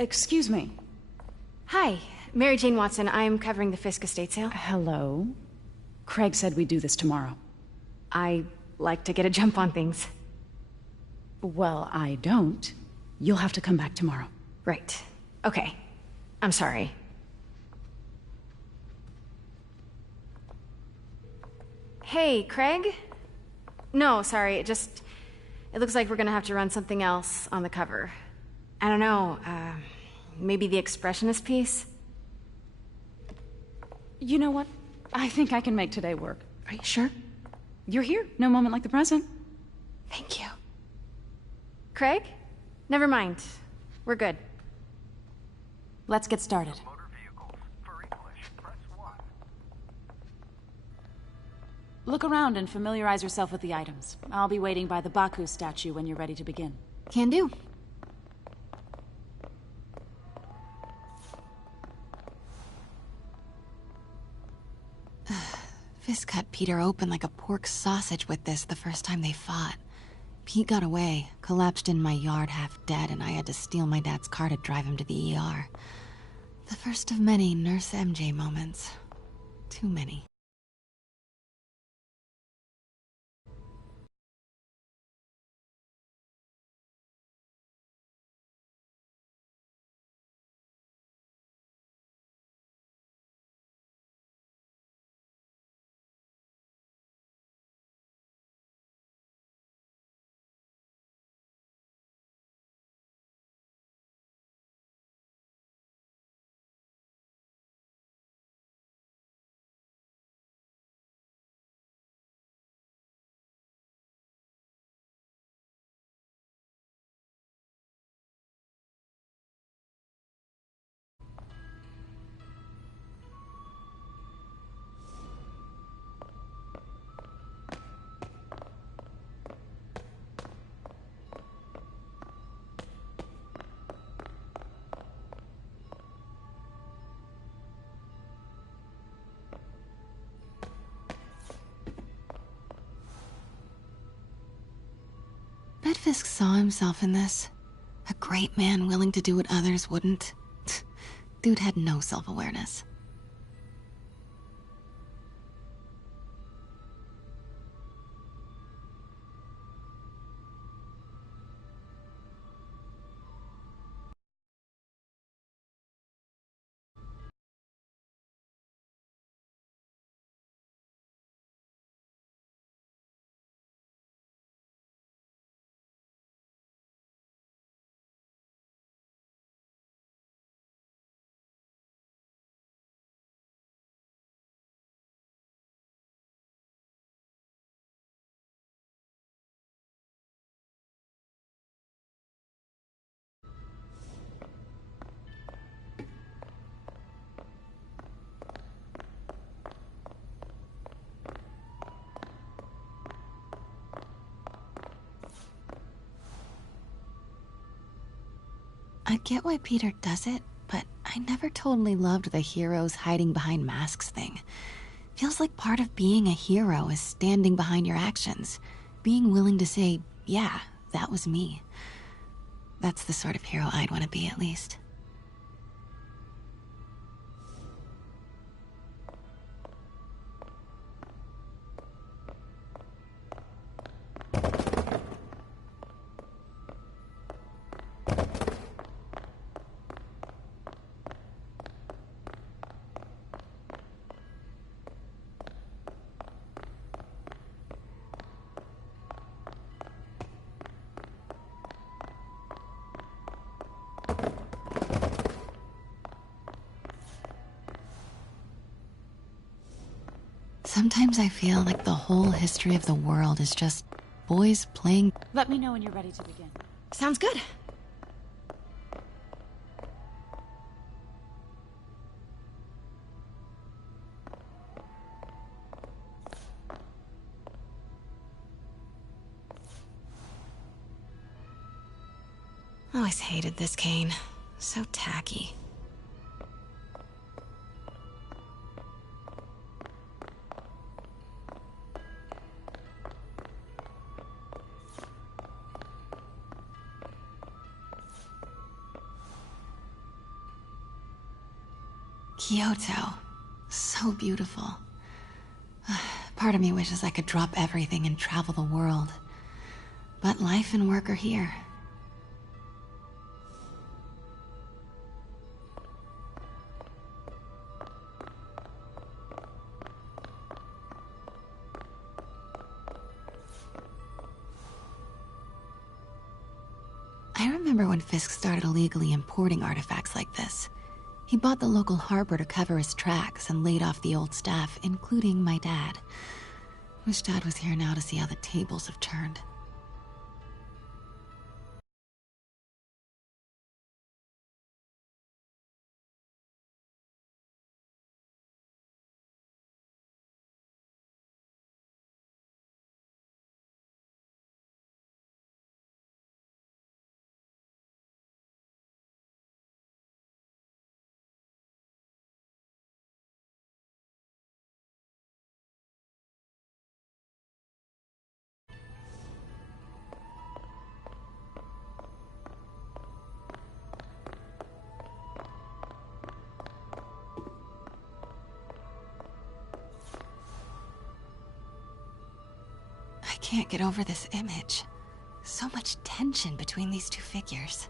Excuse me. Hi, Mary Jane Watson. I'm covering the Fisk estate sale. Hello? Craig said we'd do this tomorrow. I like to get a jump on things. Well, I don't. You'll have to come back tomorrow. Right. Okay. I'm sorry. Hey, Craig? No, sorry, it looks like we're gonna have to run something else on the cover. I don't know, maybe the expressionist piece? You know what? I think I can make today work. Are you sure? You're here. No moment like the present. Thank you. Craig? Never mind. We're good. Let's get started. Motor vehicles. For English, press 1. Look around and familiarize yourself with the items. I'll be waiting by the Baku statue when you're ready to begin. Can do. Fisk cut Peter open like a pork sausage with this the first time they fought. Pete got away, collapsed in my yard half dead, and I had to steal my dad's car to drive him to the ER. The first of many Nurse MJ moments. Too many. Bet Fisk saw himself in this. A great man willing to do what others wouldn't. Dude had no self-awareness. I get why Peter does it, but I never totally loved the heroes hiding behind masks thing. Feels like part of being a hero is standing behind your actions. Being willing to say, yeah, that was me. That's the sort of hero I'd want to be, at least. Sometimes I feel like the whole history of the world is just boys playing. Let me know when you're ready to begin. Sounds good. Always hated this cane. So tacky. Kyoto. So beautiful. Part of me wishes I could drop everything and travel the world. But life and work are here. I remember when Fisk started illegally importing artifacts like this. He bought the local harbor to cover his tracks and laid off the old staff, including my dad. Wish Dad was here now to see how the tables have turned. I can't get over this image. So much tension between these two figures.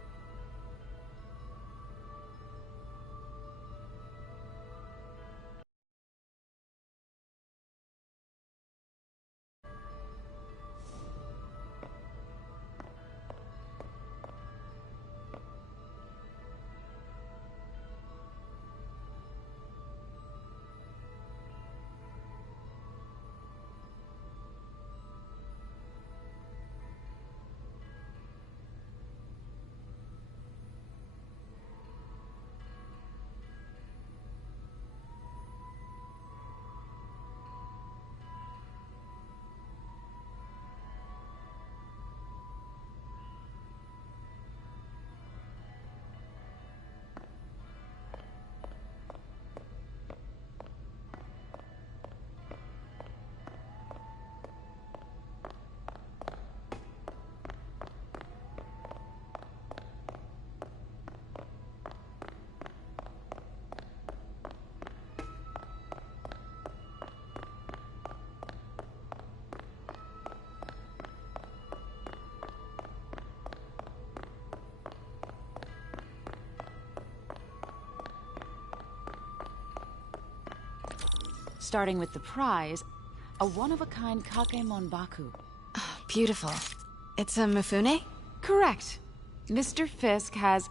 Starting with the prize, a one-of-a-kind Kakemon Baku. Beautiful. It's a Mifune? Correct. Mr. Fisk has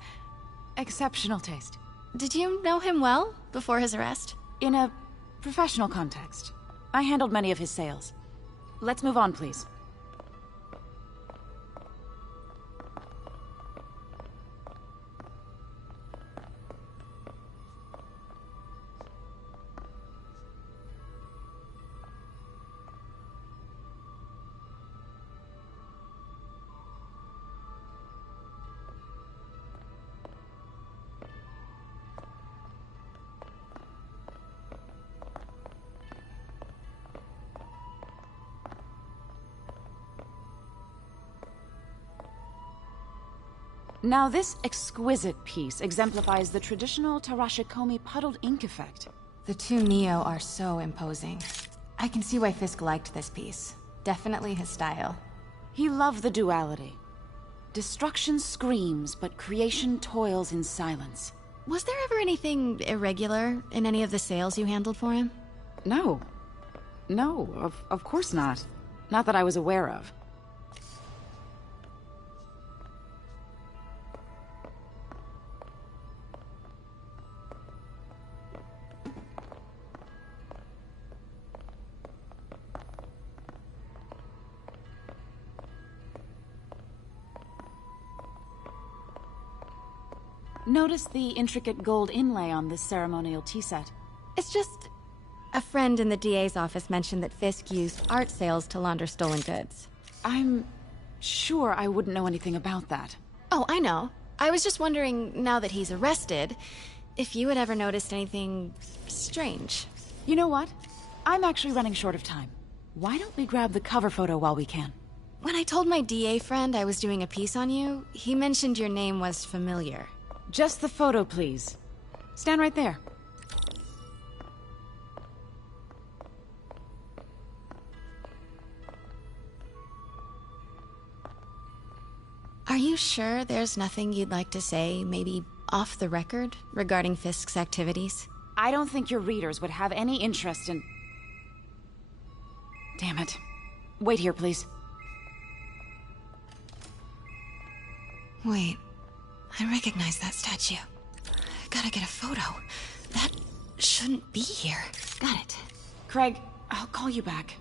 exceptional taste. Did you know him well before his arrest? In a professional context, I handled many of his sales. Let's move on, please. Now, this exquisite piece exemplifies the traditional Tarashikomi puddled ink effect. The two Neo are so imposing. I can see why Fisk liked this piece. Definitely his style. He loved the duality. Destruction screams, but creation toils in silence. Was there ever anything irregular in any of the sales you handled for him? No. No, of course not. Not that I was aware of. Notice the intricate gold inlay on this ceremonial tea set. It's just... a friend in the DA's office mentioned that Fisk used art sales to launder stolen goods. I'm sure I wouldn't know anything about that. Oh, I know. I was just wondering, now that he's arrested, if you had ever noticed anything strange. You know what? I'm actually running short of time. Why don't we grab the cover photo while we can? When I told my DA friend I was doing a piece on you, he mentioned your name was familiar. Just the photo, please. Stand right there. sure there's nothing you'd like to say, maybe off the record, regarding Fisk's activities? I don't think your readers would have any interest in... Damn it. Wait here, please. Wait, I recognize that statue. Gotta get a photo. That shouldn't be here. Got it. Craig, I'll call you back.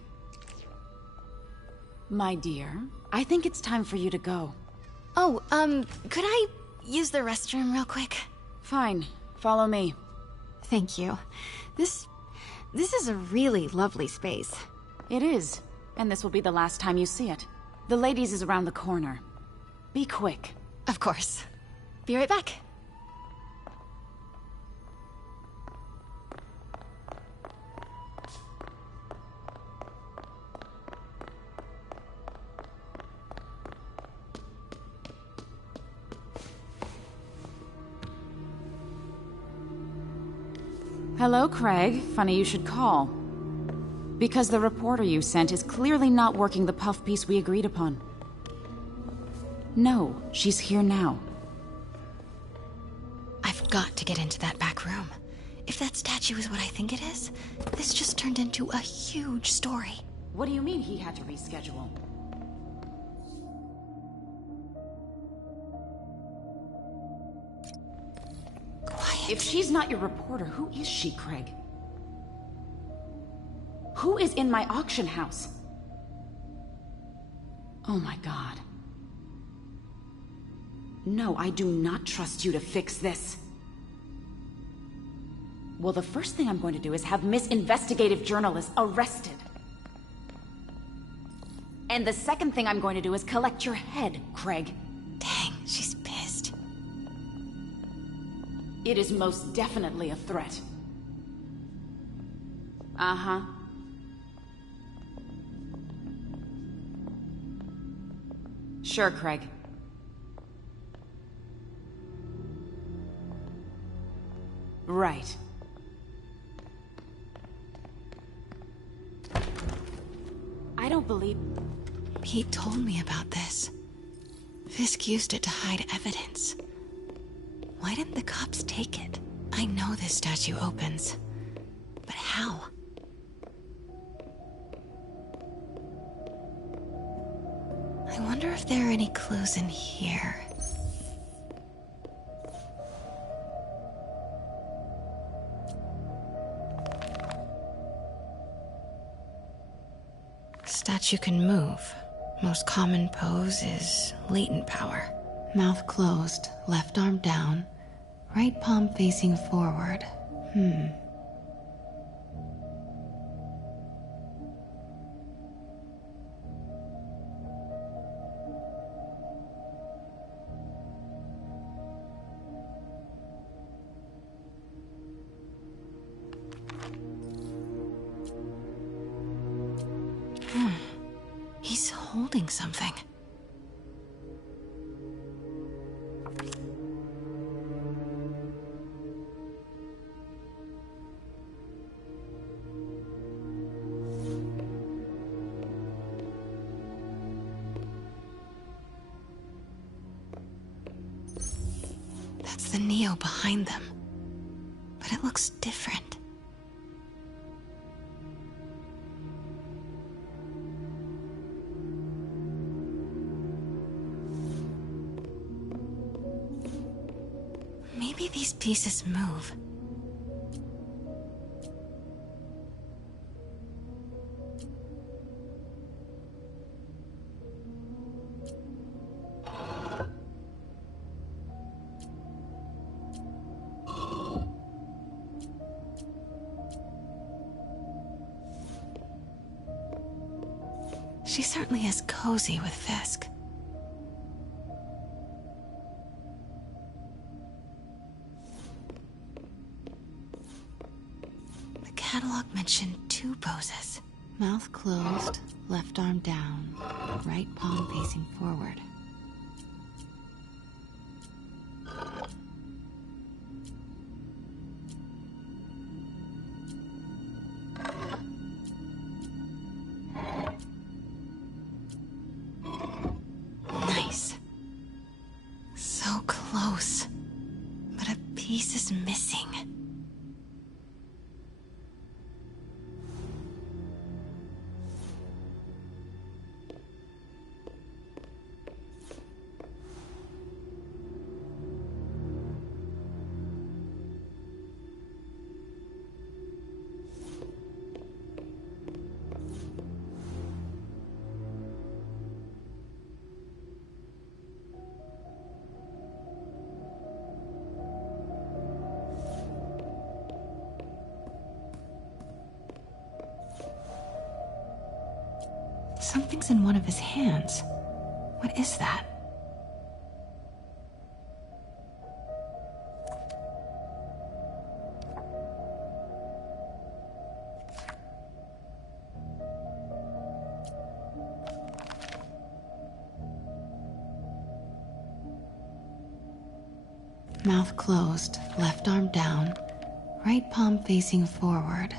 My dear, I think it's time for you to go. Oh, could I use the restroom real quick? Fine. Follow me. Thank you. This is a really lovely space. It is. And this will be the last time you see it. The ladies is around the corner. Be quick. Of course. Be right back. Hello, Craig. Funny you should call. Because the reporter you sent is clearly not working the puff piece we agreed upon. No, she's here now. I've got to get into that back room. If that statue is what I think it is, this just turned into a huge story. What do you mean he had to reschedule? Quiet. If she's not your reporter, who is she, Craig? Who is in my auction house? Oh my god. No, I do not trust you to fix this. Well, the first thing I'm going to do is have Miss Investigative Journalist arrested. And the second thing I'm going to do is collect your head, Craig. Dang, she's pissed. It is most definitely a threat. Uh-huh. Sure, Craig. Right. I don't believe... Pete told me about this. Fisk used it to hide evidence. Why didn't the cops take it? I know this statue opens. But how? I wonder if there are any clues in here. Statue can move. Most common pose is latent power. Mouth closed, left arm down, right palm facing forward. He's holding something. That's the Neo behind them. But it looks different. Maybe these pieces move. She certainly is cozy with Fisk. The catalog mentioned 2 poses. Mouth closed, left arm down, right palm facing forward. Nice. Something's in one of his hands. What is that? Mouth closed, left arm down, right palm facing forward.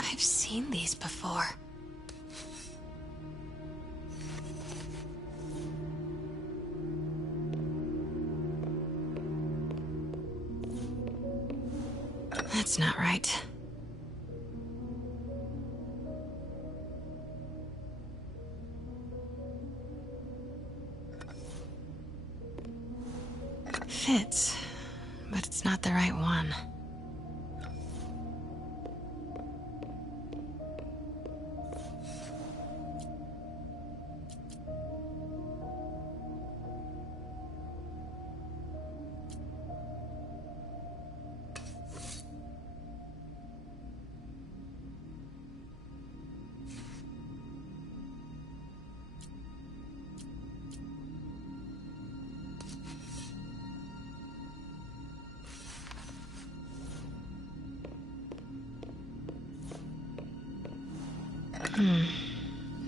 I've seen these before. That's not right. Fits, but it's not the right one.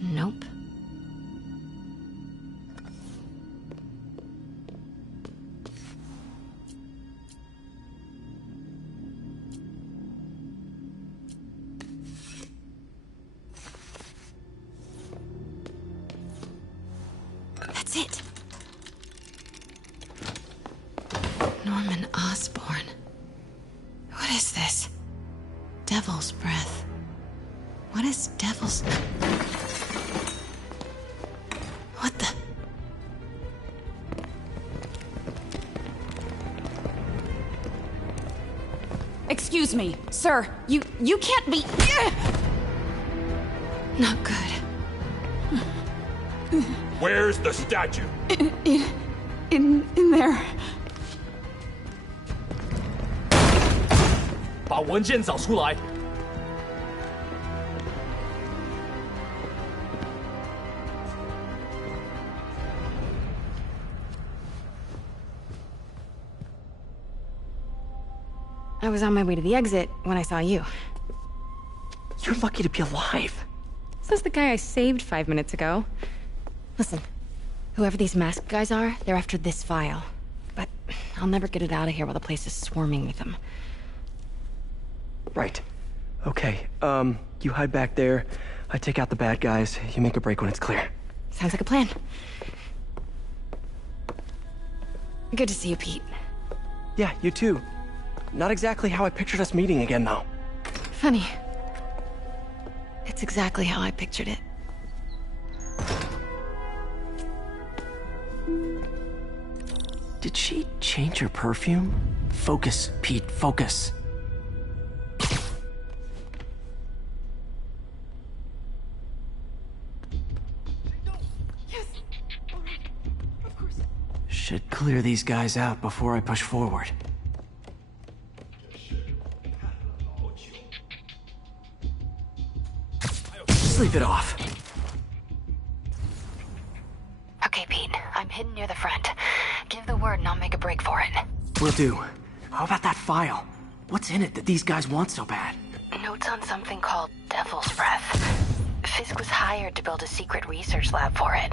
Nope. That's it. Norman Osborn. What is this? Devil's breath. What is devil's... What the... Excuse me, sir. You can't be... Not good. Where's the statue? In there. 把文件找出来。 I was on my way to the exit when I saw you. You're lucky to be alive. Says the guy I saved 5 minutes ago. Listen, whoever these masked guys are, they're after this file. But I'll never get it out of here while the place is swarming with them. Right. Okay, you hide back there. I take out the bad guys. You make a break when it's clear. Sounds like a plan. Good to see you, Pete. Yeah, you too. Not exactly how I pictured us meeting again, though. Funny. It's exactly how I pictured it. Did she change her perfume? Focus, Pete, focus. Yes! All right. Of course. Should clear these guys out before I push forward. Sleep it off. Okay, Pete. I'm hidden near the front. Give the word and I'll make a break for it. Will do. How about that file? What's in it that these guys want so bad? Notes on something called Devil's Breath. Fisk was hired to build a secret research lab for it.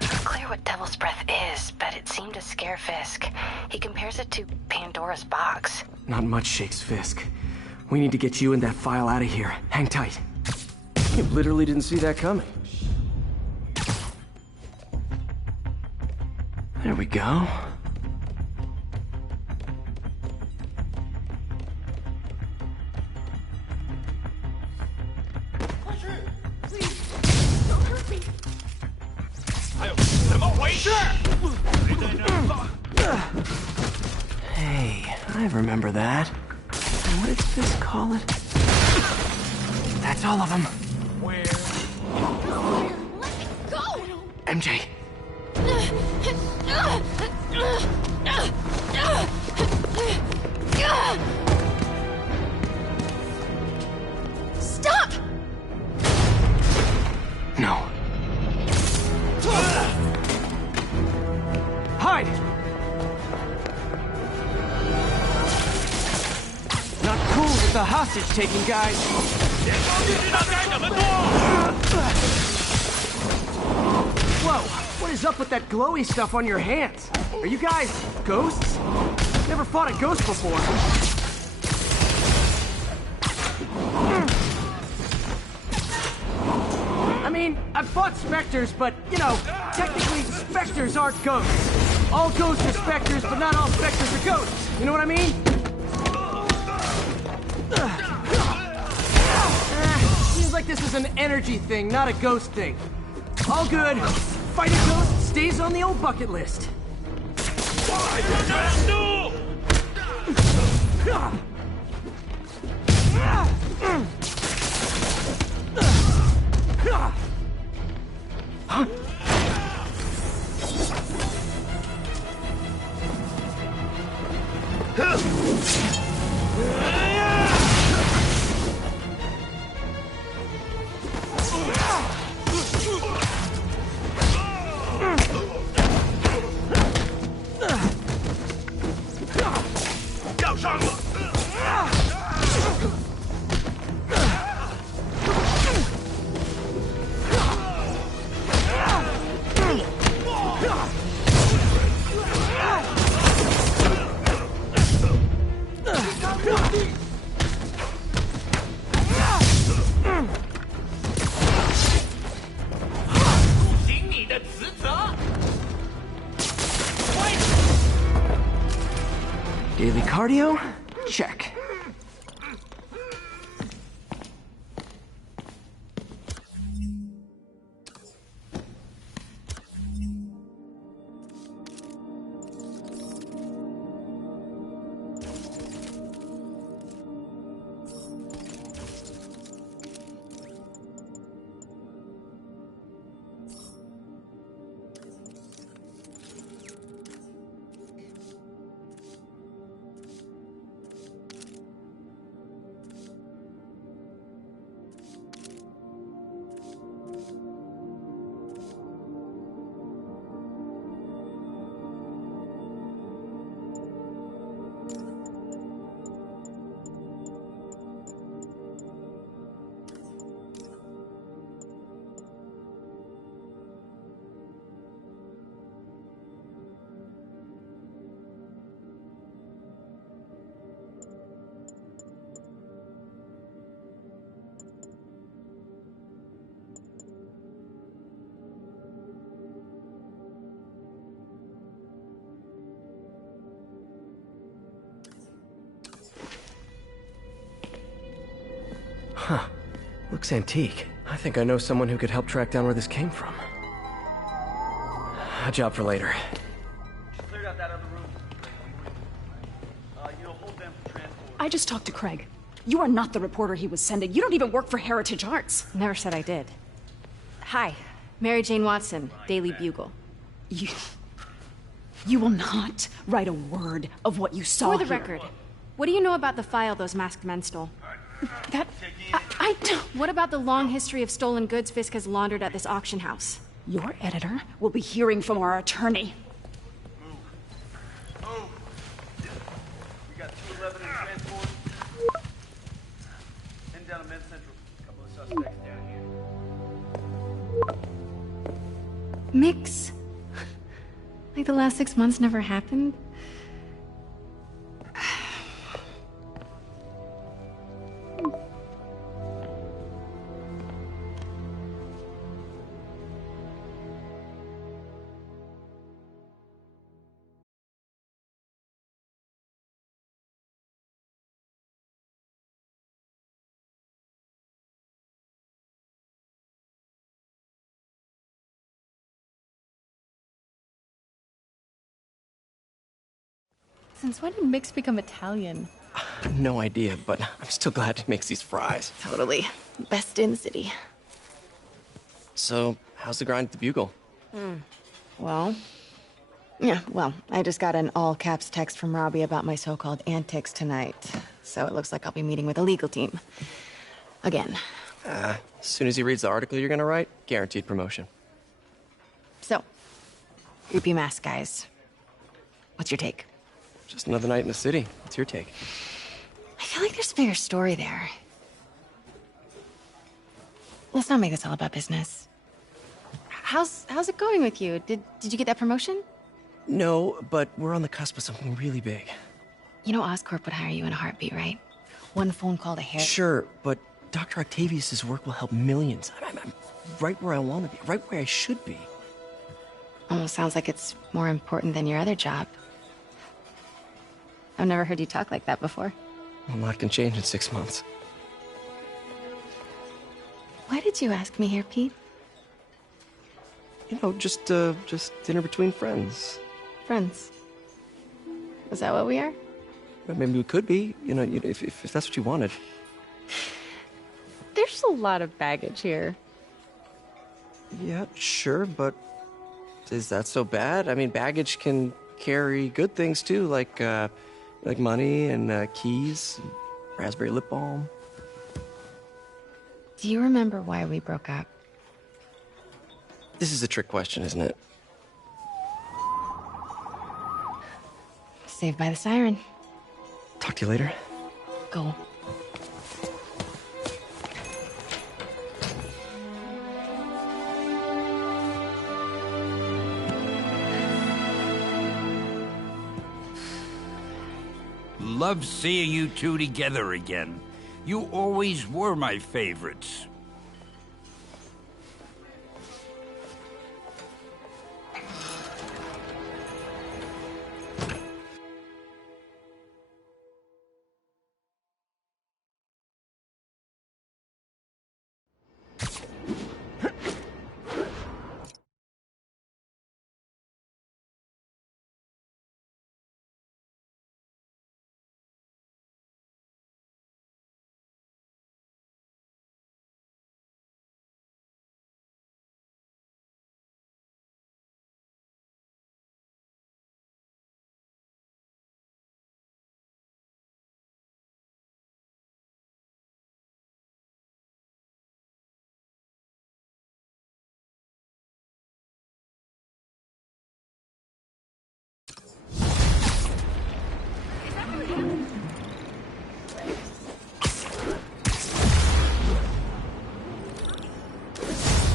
Unclear what Devil's Breath is, but it seemed to scare Fisk. He compares it to Pandora's box. Not much shakes Fisk. We need to get you and that file out of here. Hang tight. You literally didn't see that coming. There we go. Hey, I remember that. What did Fisk call it? That's all of them. Where? MJ. Stop! No. Hide! Not cool with the hostage-taking, guys. Whoa, what is up with that glowy stuff on your hands? Are you guys ghosts? Never fought a ghost before. I mean, I've fought specters, but, you know, technically specters aren't ghosts. All ghosts are specters, but not all specters are ghosts. You know what I mean? Seems like this is an energy thing, not a ghost thing. All good. Fighting ghost stays on the old bucket list. Daily cardio? Check. Huh. Looks antique. I think I know someone who could help track down where this came from. A job for later. Cleared out that other room. Hold them for transport. I just talked to Craig. You are not the reporter he was sending. You don't even work for Heritage Arts. Never said I did. Hi, Mary Jane Watson, Daily Bugle. You will not write a word of what you saw For the here. record, what do you know about the file those masked men stole? I don't... What about the long history of stolen goods Fisk has laundered at this auction house? Your editor will be hearing from our attorney. Move. We got 211 in transport. Heading down to Men's Central. A couple of suspects down here. Mix. Like the last 6 months never happened? Since when did Mix become Italian? No idea, but I'm still glad he makes these fries. Totally. Best in the city. So, how's the grind at the Bugle? Well, I just got an all-caps text from Robbie about my so-called antics tonight. So it looks like I'll be meeting with the legal team. Again. As soon as he reads the article you're gonna write, guaranteed promotion. So, creepy mask guys. What's your take? Just another night in the city. What's your take? I feel like there's a bigger story there. Let's not make this all about business. How's it going with you? Did you get that promotion? No, but we're on the cusp of something really big. You know Oscorp would hire you in a heartbeat, right? One phone call to Harry. Sure, but Dr. Octavius's work will help millions. I'm right where I want to be, right where I should be. Almost sounds like it's more important than your other job. I've never heard you talk like that before. A lot can change in 6 months. Why did you ask me here, Pete? You know, just dinner between friends. Friends. Is that what we are? Well, maybe we could be, you know, if that's what you wanted. There's a lot of baggage here. Yeah, sure, but is that so bad? I mean, baggage can carry good things too, like money and keys, and raspberry lip balm. Do you remember why we broke up? This is a trick question, isn't it? Saved by the siren. Talk to you later. Go. Love seeing you two together again. You always were my favorites.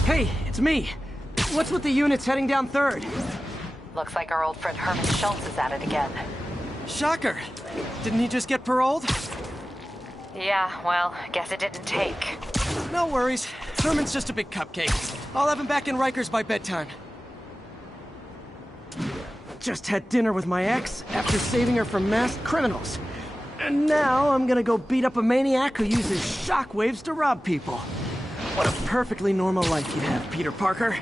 Hey, it's me. What's with the units heading down 3rd? Looks like our old friend Herman Schultz is at it again. Shocker. Didn't he just get paroled? Yeah, well, guess it didn't take. No worries. Herman's just a big cupcake. I'll have him back in Rikers by bedtime. Just had dinner with my ex after saving her from masked criminals. And now I'm gonna go beat up a maniac who uses shockwaves to rob people. What a perfectly normal life you have, Peter Parker.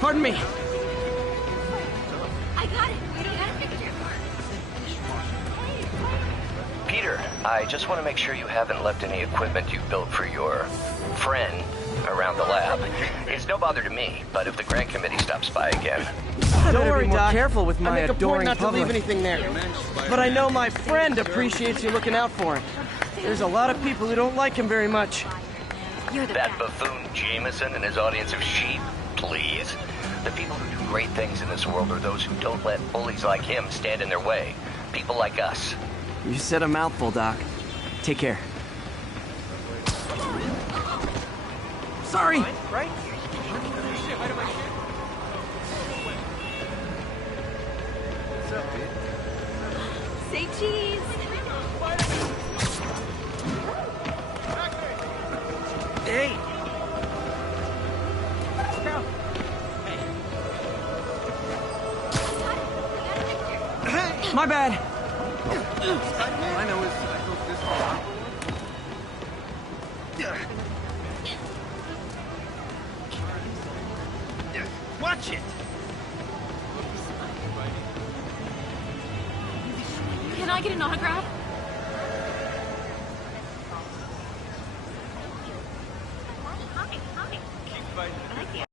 Pardon me. I got it. We don't have a picture. Peter, I just want to make sure you haven't left any equipment you built for your friend around the lab. It's no bother to me, but if the grant committee stops by again... Don't worry, Doc. Careful with my I make a point not public. to leave anything there. But I know my friend appreciates you looking out for him. There's a lot of people who don't like him very much. That buffoon Jameson and his audience of sheep, please. The people who do great things in this world are those who don't let bullies like him stand in their way. People like us. You said a mouthful, Doc. Take care. Sorry! Right? What's up, dude? Say cheese. Hey! My bad. I know it's this far. Watch it! Can I get an autograph? Keep fighting. I like the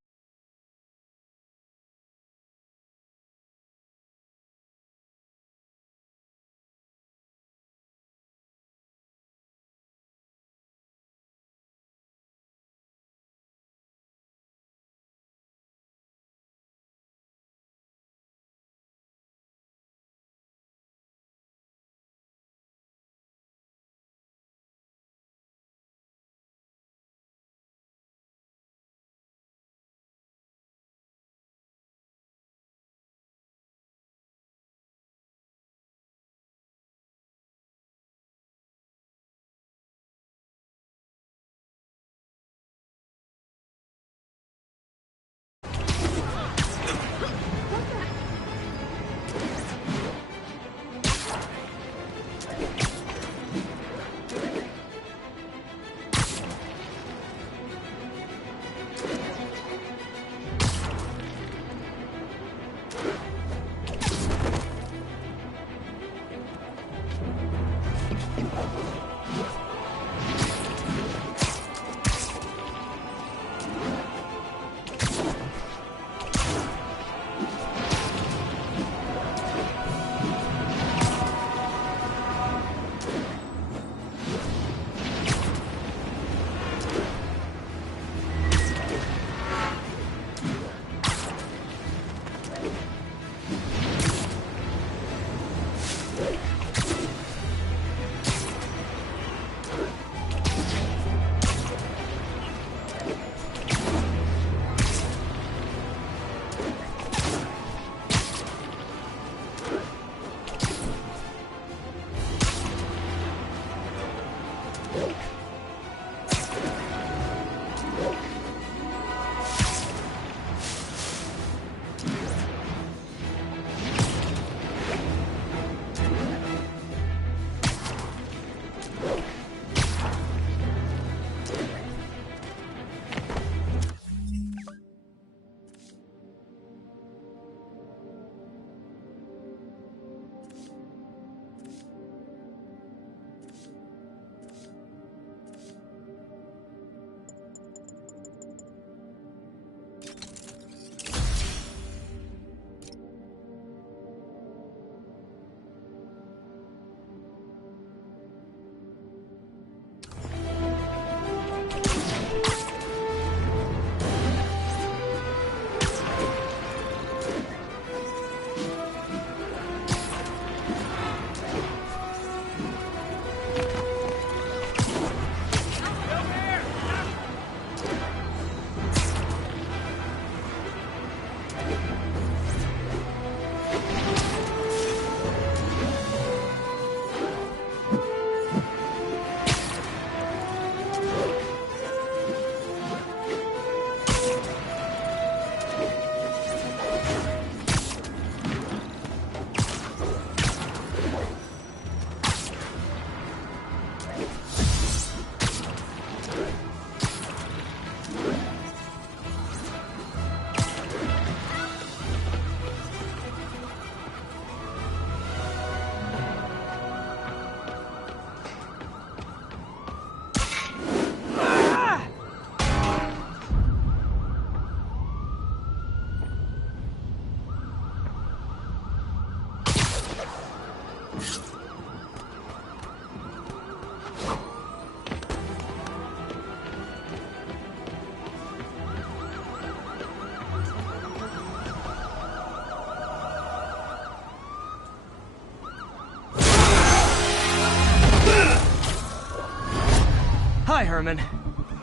Hi, Herman.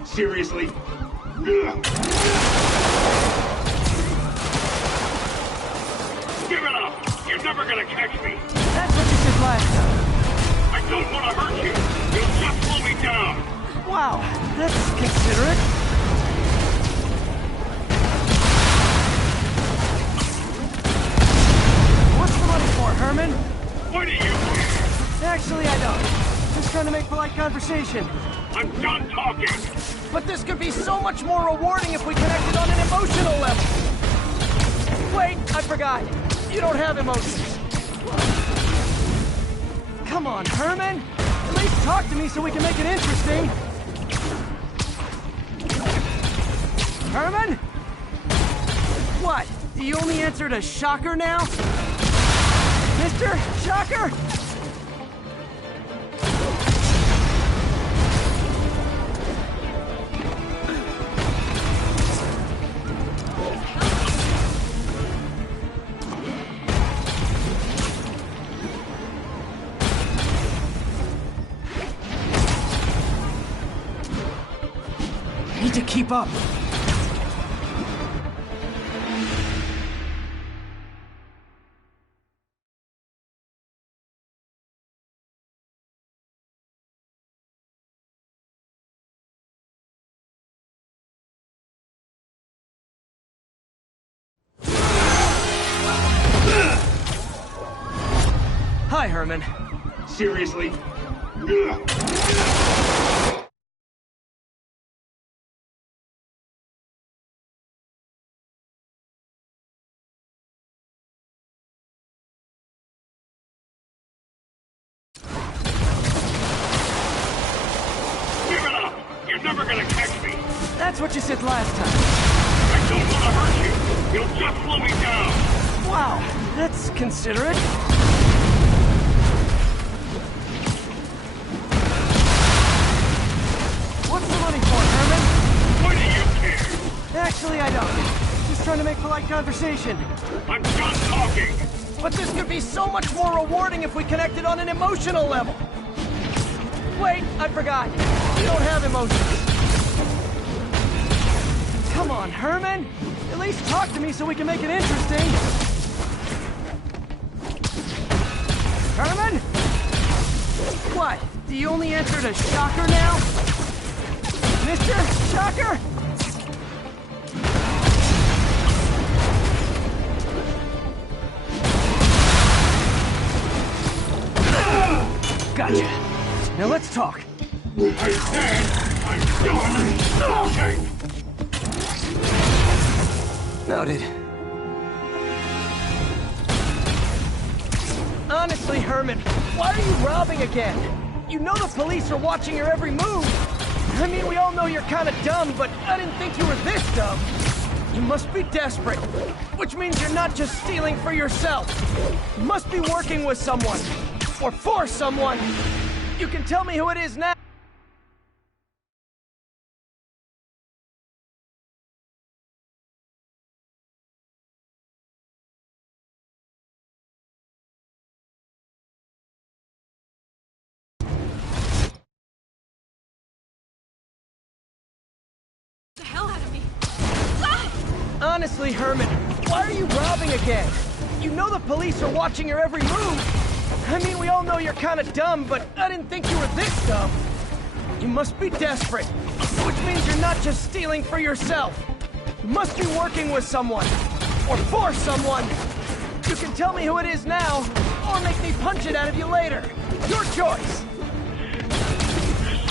Seriously? Give it up! You're never gonna catch me! That's what you said last time. I don't want to hurt you! You'll just slow me down! Wow, that's considerate. What's the money for, Herman? What do you care? Actually, I don't. Just trying to make polite conversation. I'm done talking! But this could be so much more rewarding if we connected on an emotional level. Wait, I forgot. You don't have emotions. Come on, Herman. At least talk to me so we can make it interesting. Herman? What? Do you only answer to Shocker now? Mr. Shocker? Need to keep up. Hi, Herman. Seriously? Give it up! You're never gonna catch me! That's what you said last time. I don't want to hurt you! You'll just slow me down! Wow, that's considerate. What's the money for, Herman? What do you care? Actually, I don't. Just trying to make polite conversation. I'm done talking! But this could be so much more rewarding if we connected on an emotional level. Wait, I forgot. You don't have emotions. Come on, Herman. At least talk to me so we can make it interesting. Herman? What? Do you only answer to Shocker now? Mr. Shocker? Gotcha. Now let's talk. I said I'm done talking! Noted. Honestly, Herman, why are you robbing again? You know the police are watching your every move. I mean, we all know you're kind of dumb, but I didn't think you were this dumb. You must be desperate, which means you're not just stealing for yourself. You must be working with someone, or for someone. You can tell me who it is now. The hell out of me! Honestly, Herman, why are you robbing again? You know the police are watching your every move. I mean, we all know you're kind of dumb, but I didn't think you were this dumb. You must be desperate, which means you're not just stealing for yourself. You must be working with someone, or for someone. You can tell me who it is now, or make me punch it out of you later. Your choice.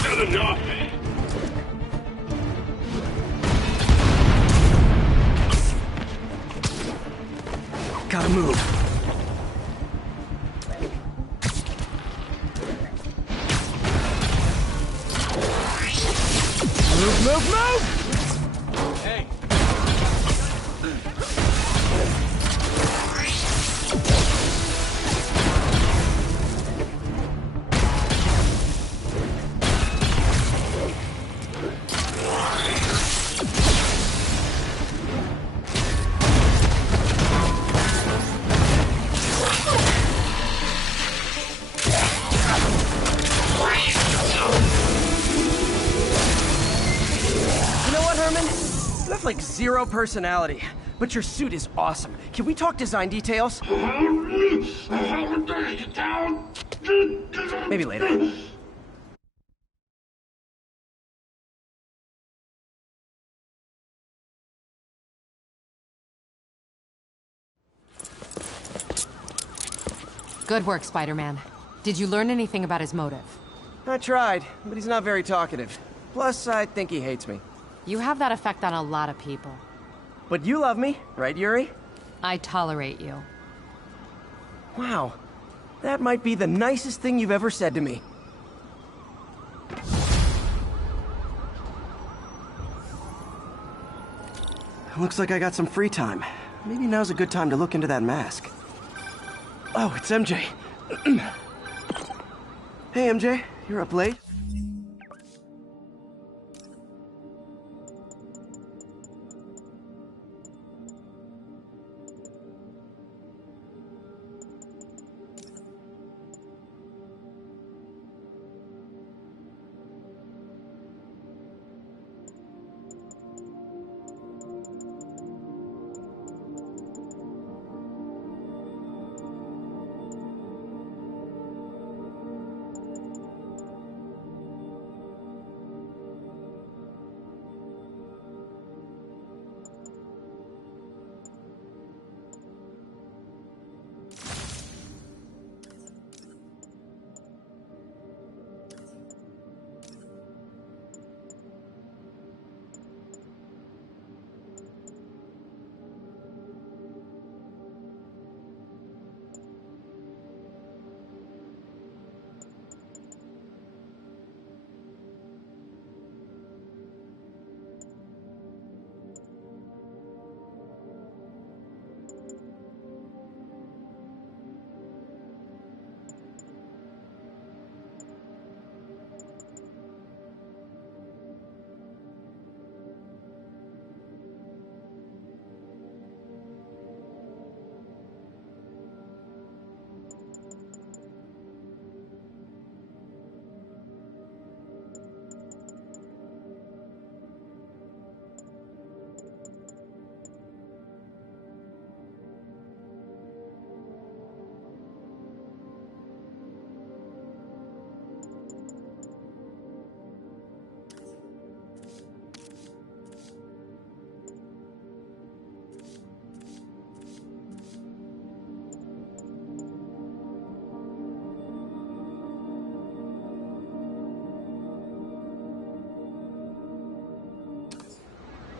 Not enough! Gotta move. Move, move, move! Hey! like zero personality. But your suit is awesome. Can we talk design details? Maybe later. Good work, Spider-Man. Did you learn anything about his motive? I tried, but he's not very talkative. Plus, I think he hates me. You have that effect on a lot of people. But you love me, right, Yuri? I tolerate you. Wow. That might be the nicest thing you've ever said to me. Looks like I got some free time. Maybe now's a good time to look into that mask. Oh, it's MJ. Hey, MJ. You're up late?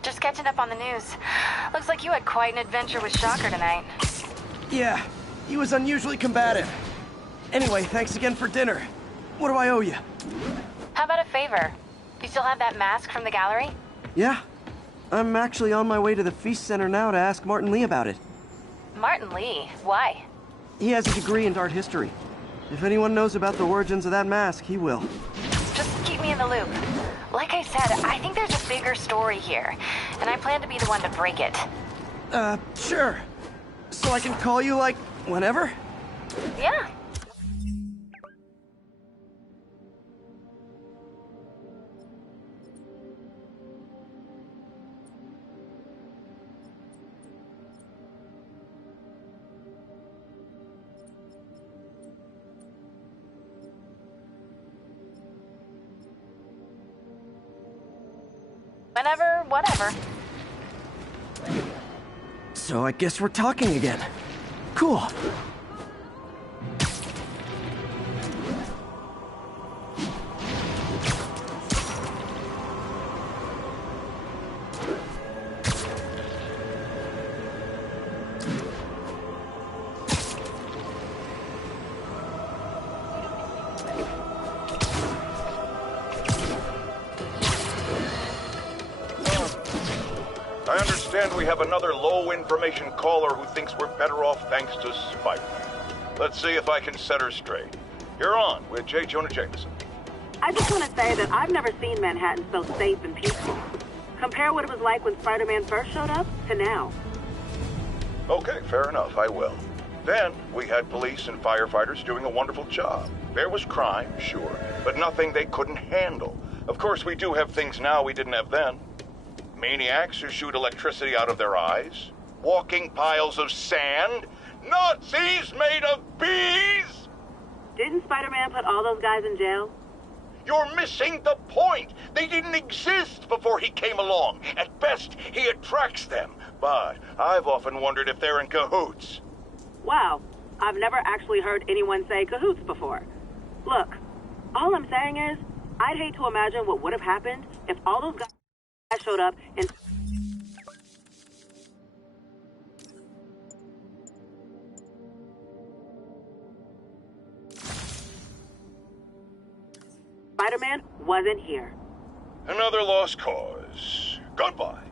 Just catching up on the news. Looks like you had quite an adventure with Shocker tonight. Yeah, he was unusually combative. Anyway, thanks again for dinner. What do I owe you? How about a favor? You still have that mask from the gallery? Yeah. I'm actually on my way to the Feast Center now to ask Martin Lee about it. Martin Lee? Why? He has a degree in art history. If anyone knows about the origins of that mask, he will. Just keep me in the loop. Like I said, I think there's a bigger story here, and I plan to be the one to break it. Sure. So I can call you, like, whenever? Yeah. Whenever, whatever. So I guess we're talking again. Cool. I understand we have another low-information caller who thinks we're better off thanks to Spider-Man. Let's see if I can set her straight. You're on with J. Jonah Jameson. I just want to say that I've never seen Manhattan so safe and peaceful. Compare what it was like when Spider-Man first showed up to now. Okay, fair enough, I will. Then, we had police and firefighters doing a wonderful job. There was crime, sure, but nothing they couldn't handle. Of course, we do have things now we didn't have then. Maniacs who shoot electricity out of their eyes? Walking piles of sand? Nazis made of bees? Didn't Spider-Man put all those guys in jail? You're missing the point. They didn't exist before he came along. At best, he attracts them. But I've often wondered if they're in cahoots. Wow, I've never actually heard anyone say cahoots before. Look, all I'm saying is, I'd hate to imagine what would have happened if all those guys showed up and... Spider-Man wasn't here. Another lost cause. Goodbye.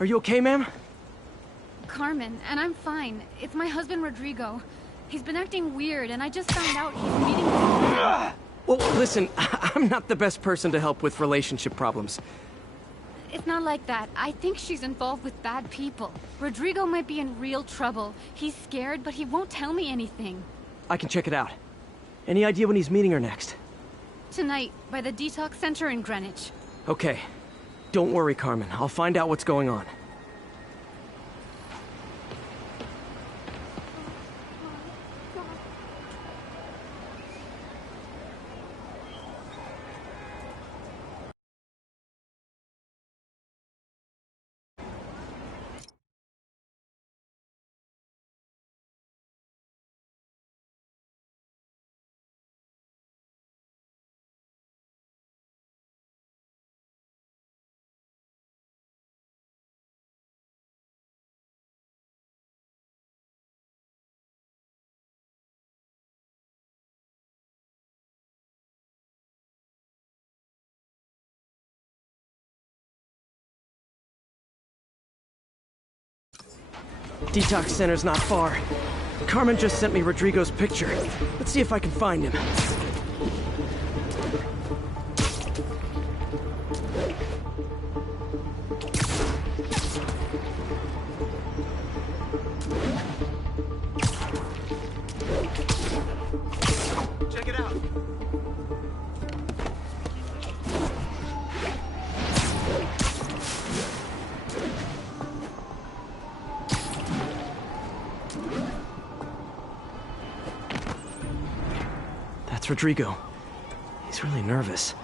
Are you okay, ma'am? Carmen, and I'm fine. It's my husband, Rodrigo. He's been acting weird, and I just found out he's meeting... Well, listen, I'm not the best person to help with relationship problems. It's not like that. I think she's involved with bad people. Rodrigo might be in real trouble. He's scared, but he won't tell me anything. I can check it out. Any idea when he's meeting her next? Tonight, by the detox center in Greenwich. Okay. Don't worry, Carmen. I'll find out what's going on. Detox center's not far. Carmen just sent me Rodrigo's picture. Let's see if I can find him. Check it out. That's Rodrigo. He's really nervous.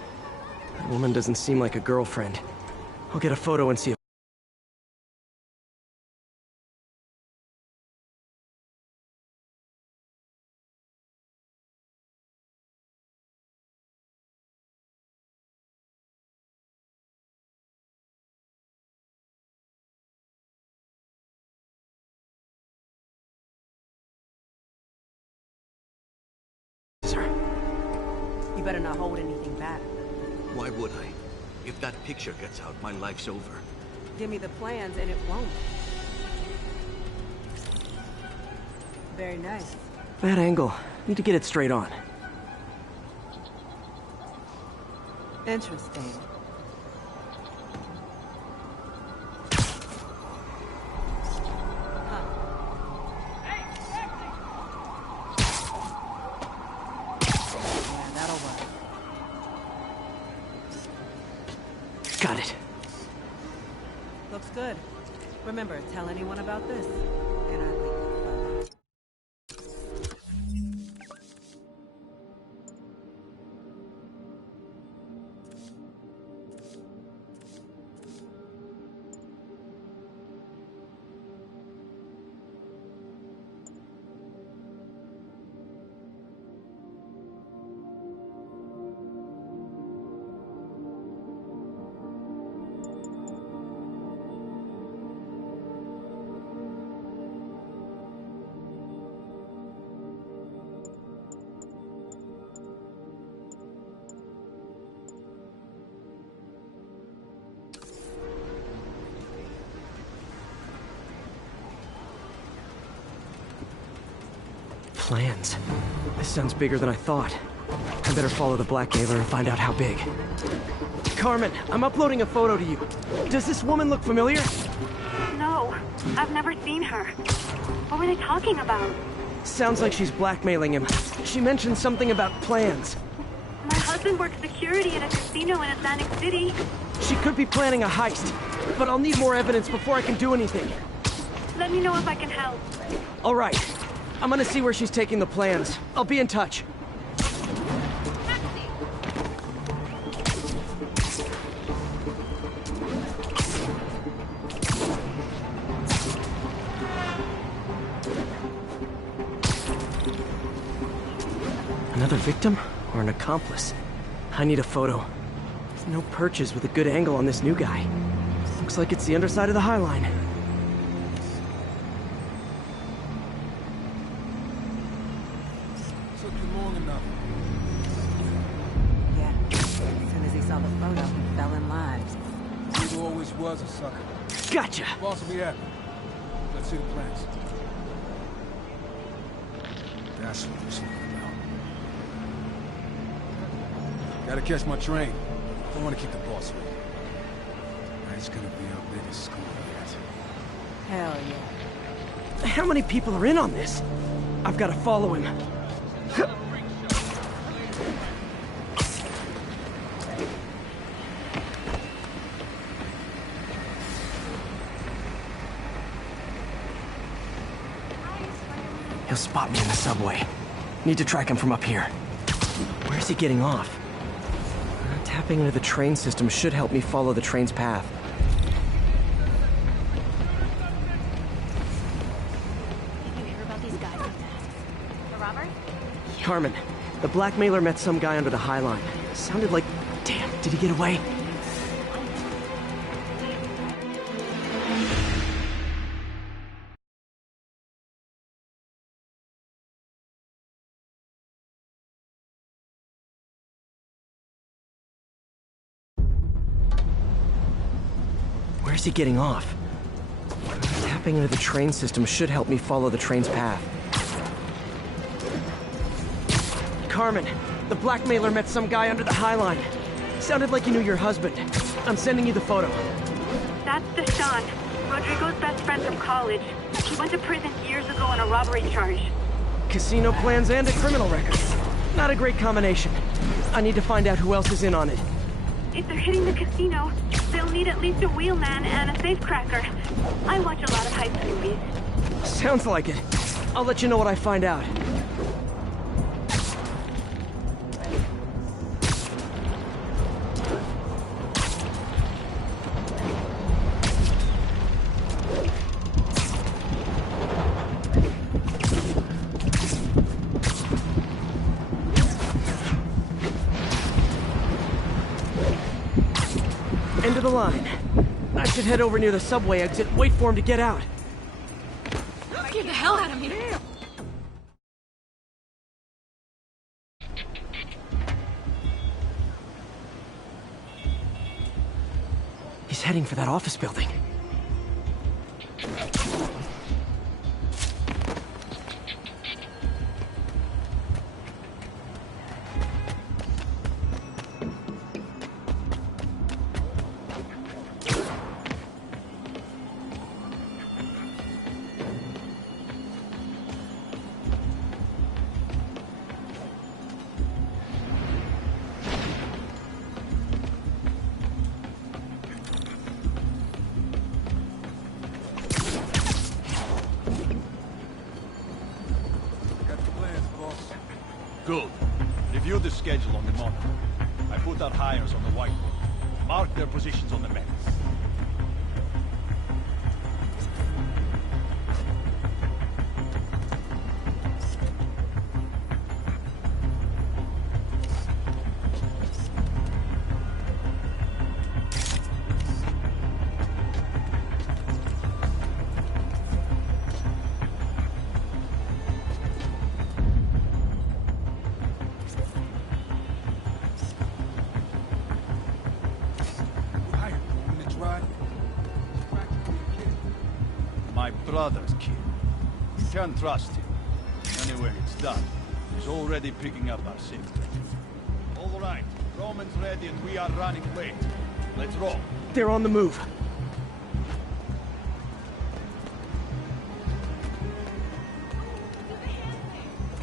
That woman doesn't seem like a girlfriend. I'll get a photo and see if... You better not hold anything back. Why would I? If that picture gets out, my life's over. Give me the plans and it won't. Very nice. That angle. Need to get it straight on. Interesting. Got it. Looks good. Remember, tell anyone about this, and I leave with fun. Plans. This sounds bigger than I thought. I better follow the blackmailer and find out how big. Carmen, I'm uploading a photo to you. Does this woman look familiar? No, I've never seen her. What were they talking about? Sounds like she's blackmailing him. She mentioned something about plans. My husband works security at a casino in Atlantic City. She could be planning a heist, but I'll need more evidence before I can do anything. Let me know if I can help. All right. I'm gonna see where she's taking the plans. I'll be in touch. Another victim or an accomplice? I need a photo. There's no perches with a good angle on this new guy. Looks like it's the underside of the High Line. Took you long enough. Yeah. As soon as he saw the photo, he fell in line. You always was a sucker. Gotcha! Boss will be happy. Let's see the plans. That's what we're speaking about. Gotta catch my train. Don't want to keep the boss waiting. That's gonna be our biggest score yet. Hell yeah. How many people are in on this? I've got to follow him. He'll spot me in the subway. Need to track him from up here. Where's he getting off? Tapping into the train system should help me follow the train's path. Did you hear about these guys with masks? The robbery? Carmen, the blackmailer met some guy under the High Line. Sounded like... Damn, did he get away? Where's he getting off? Tapping into the train system should help me follow the train's path. Carmen, the blackmailer met some guy under the High Line. Sounded like he knew your husband. I'm sending you the photo. That's Deshaun, Rodrigo's best friend from college. He went to prison years ago on a robbery charge. Casino plans and a criminal record. Not a great combination. I need to find out who else is in on it. If they're hitting the casino, they'll need at least a wheelman and a safecracker. I watch a lot of heist movies. Sounds like it. I'll let you know what I find out. End of the line. I should head over near the subway exit and wait for him to get out. Get the hell out of here! He's heading for that office building. Good. Review the schedule on the monitor. I put our hires on the whiteboard. Mark their positions on the maps. My brother's kid. You can't trust him. Anyway, it's done. He's already picking up our signal. All right, Roman's ready and we are running late. Let's roll. They're on the move.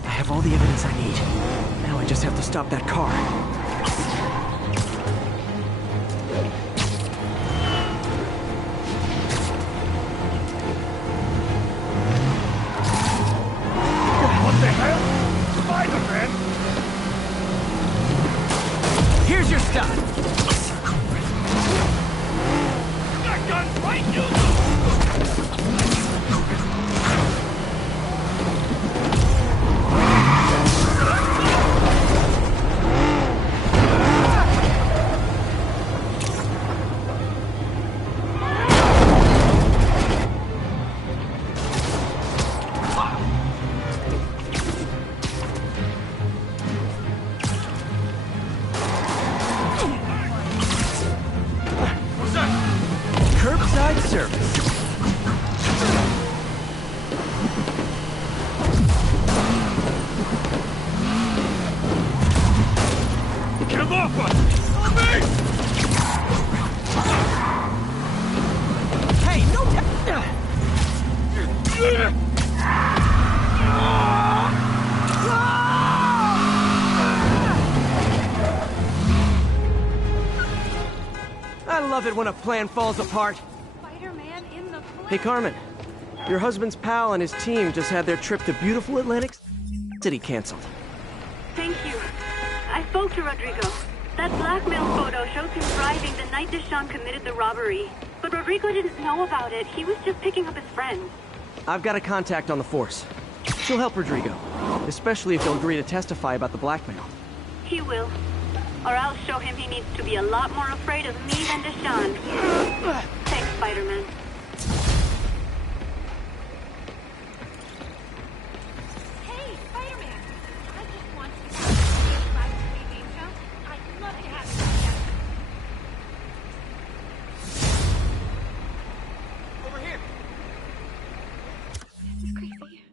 I have all the evidence I need. Now I just have to stop that car. Here's your stuff. That gun's right, you! Curbside service. Get him off us! On me! Hey, no I love it when a plan falls apart. Spider-Man in the flesh. Hey, Carmen. Your husband's pal and his team just had their trip to beautiful Atlantic City canceled. Thank you. I spoke to Rodrigo. That blackmail photo shows him driving the night Deshawn committed the robbery. But Rodrigo didn't know about it. He was just picking up his friends. I've got a contact on the force. She'll help Rodrigo, especially if he'll agree to testify about the blackmail. He will. Or I'll show him he needs to be a lot more afraid of me than Deshawn. Thanks, Spider-Man. Hey, Spider-Man! I just want to see a live TV show. I'd love to have you. Over here. This is crazy.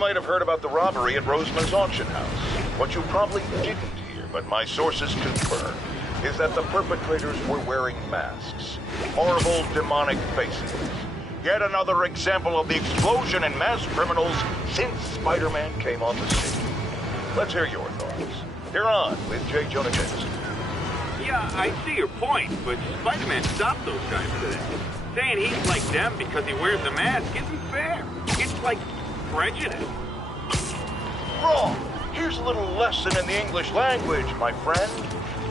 might have heard about the robbery at Roseman's auction house. What you probably didn't hear, but my sources confirm, is that the perpetrators were wearing masks. Horrible, demonic faces. Yet another example of the explosion in mass criminals since Spider-Man came on the scene. Let's hear your thoughts. You're on with J. Jonah Jameson. Yeah, I see your point, but Spider-Man stopped those guys today. Saying he's like them because he wears a mask isn't fair. It's like prejudice. Wrong. Here's a little lesson in the English language, my friend.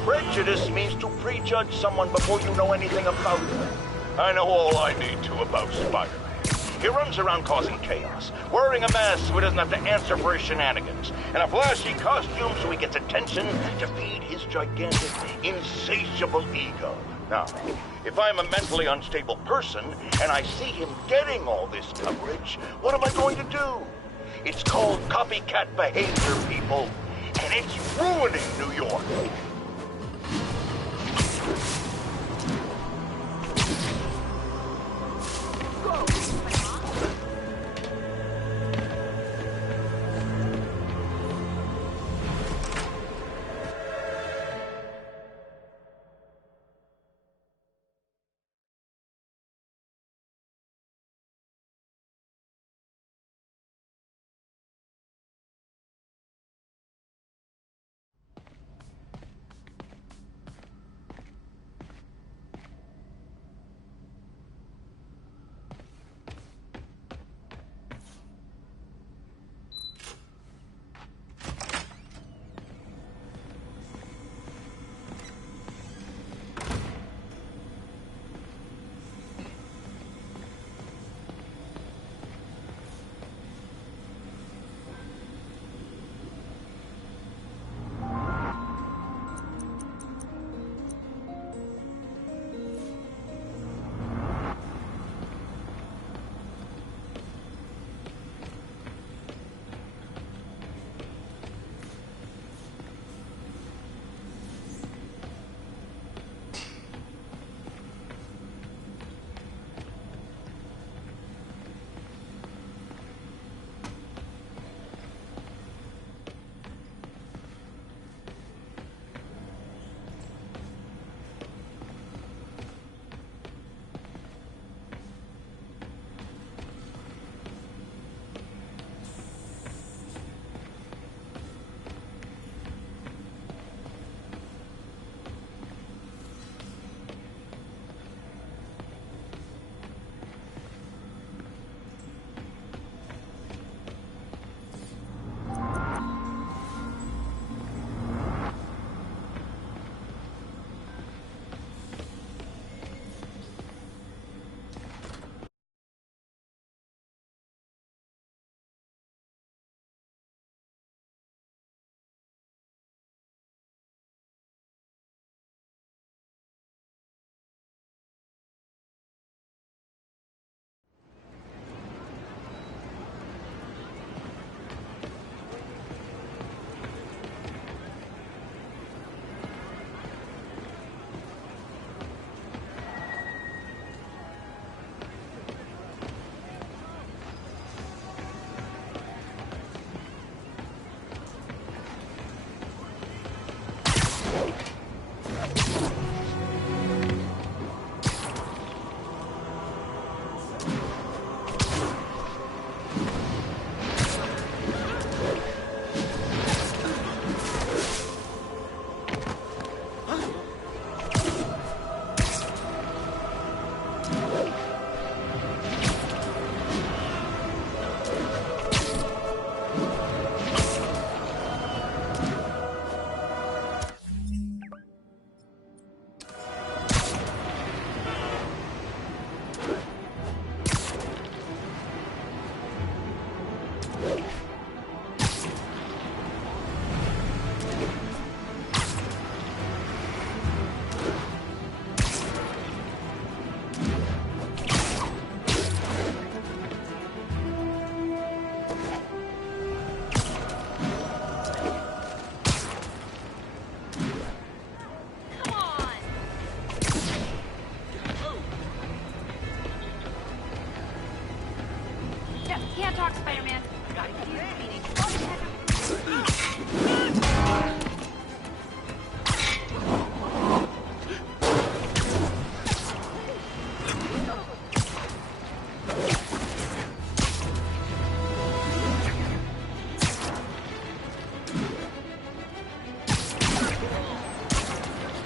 Prejudice means to prejudge someone before you know anything about them. I know all I need to about Spider-Man. He runs around causing chaos, wearing a mask so he doesn't have to answer for his shenanigans, and a flashy costume so he gets attention to feed his gigantic, insatiable ego. Now, if I'm a mentally unstable person and I see him getting all this coverage, what am I going to do? It's called copycat behavior, people, and it's ruining New York.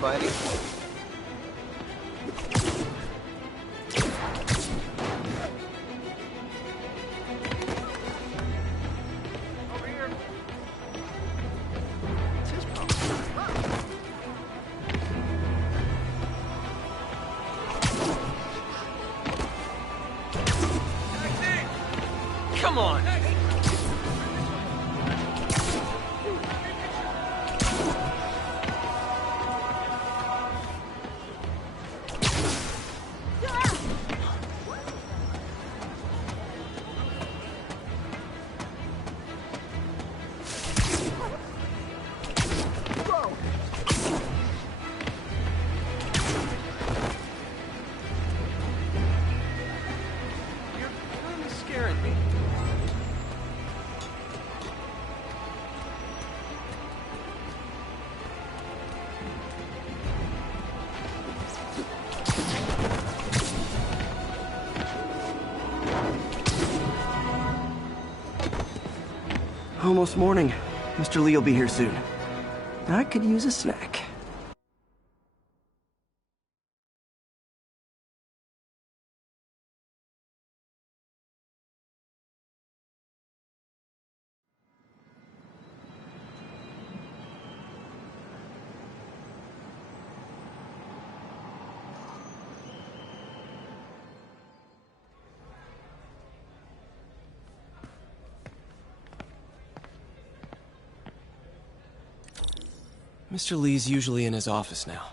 Spidey. Over here. Come on! You're really scaring me. Almost morning. Mr. Lee will be here soon. I could use a snack. Mr. Lee's usually in his office now.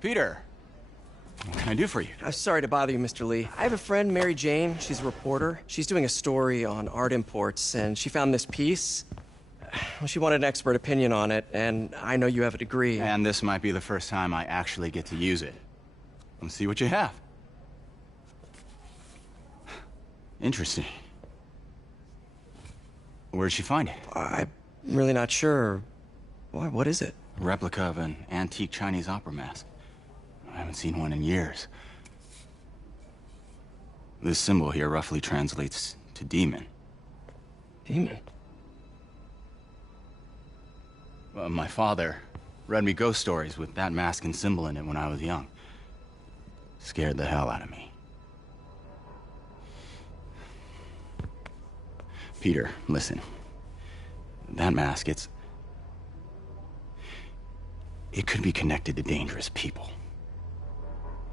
Peter, what can I do for you? Sorry to bother you, Mr. Lee. I have a friend, Mary Jane. She's a reporter. She's doing a story on art imports, and she found this piece. Well, she wanted an expert opinion on it, and I know you have a degree. And this might be the first time I actually get to use it. Let's see what you have. Interesting. Where'd she find it? I'm really not sure. Why, what is it? A replica of an antique Chinese opera mask. I haven't seen one in years. This symbol here roughly translates to demon. Demon? Well, my father read me ghost stories with that mask and symbol in it when I was young. Scared the hell out of me. Peter, listen. That mask, it could be connected to dangerous people.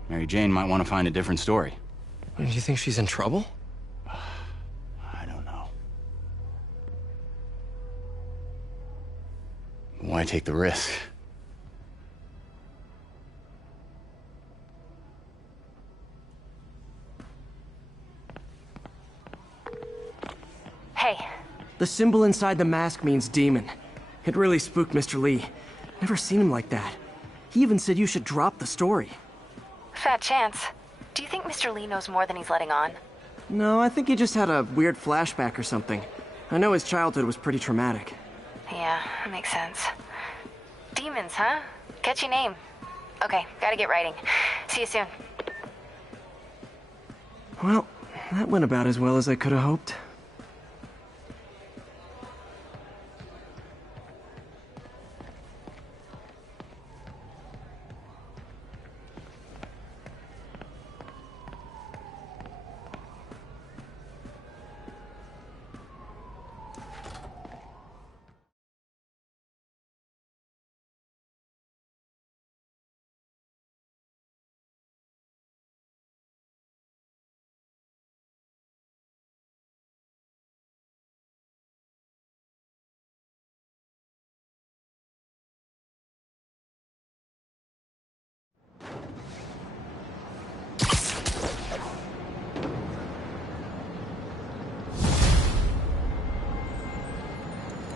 Mary Jane might want to find a different story. Do you think she's in trouble? I don't know. Why take the risk? Hey. The symbol inside the mask means demon. It really spooked Mr. Lee. Never seen him like that. He even said you should drop the story. Fat chance. Do you think Mr. Lee knows more than he's letting on? No, I think he just had a weird flashback or something. I know his childhood was pretty traumatic. Yeah, that makes sense. Demons, huh? Catchy name. Okay, gotta get writing. See you soon. Well, that went about as well as I could have hoped.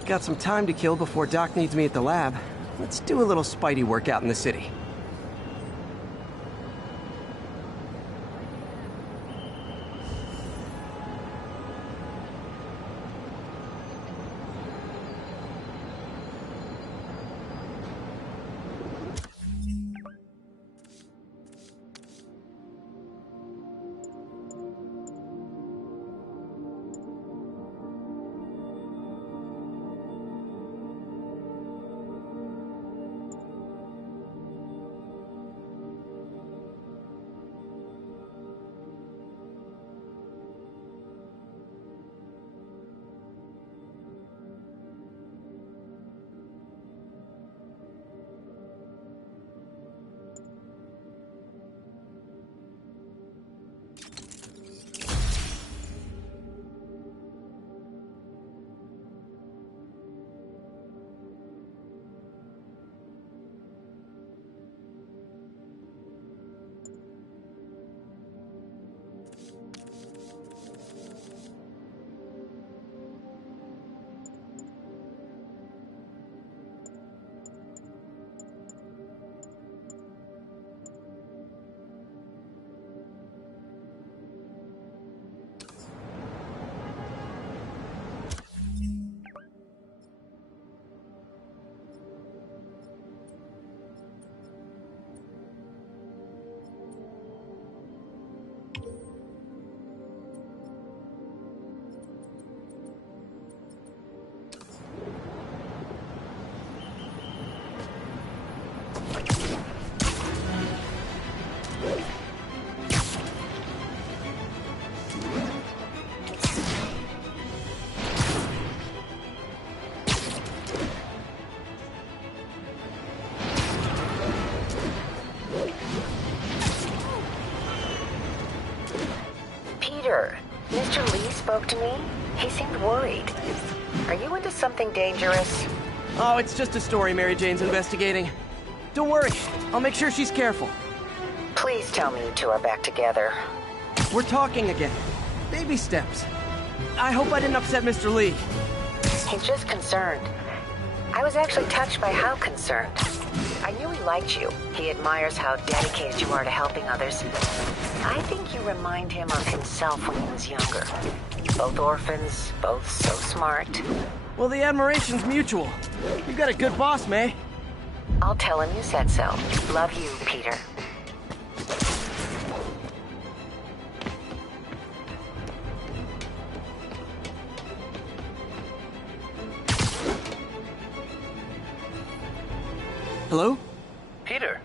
Got some time to kill before Doc needs me at the lab. Let's do a little Spidey workout in the city. Mr. Lee spoke to me. He seemed worried. Are you into something dangerous? Oh, it's just a story Mary Jane's investigating. Don't worry, I'll make sure she's careful. Please tell me you two are back together. We're talking again. Baby steps. I hope I didn't upset Mr. Lee. He's just concerned. I was actually touched by how concerned. I knew he liked you. He admires how dedicated you are to helping others. I think you remind him of himself when he was younger. Both orphans, both so smart. Well, the admiration's mutual. You've got a good boss, May. I'll tell him you said so. Love you, Peter. Hello? Peter,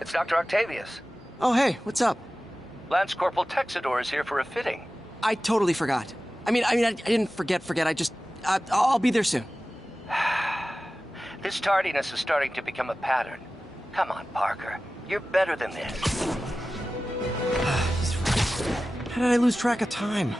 it's Dr. Octavius. Oh, hey, what's up? Lance Corporal Texador is here for a fitting. I totally forgot. I didn't forget. I just... I'll be there soon. This tardiness is starting to become a pattern. Come on, Parker. You're better than this. He's right. How did I lose track of time?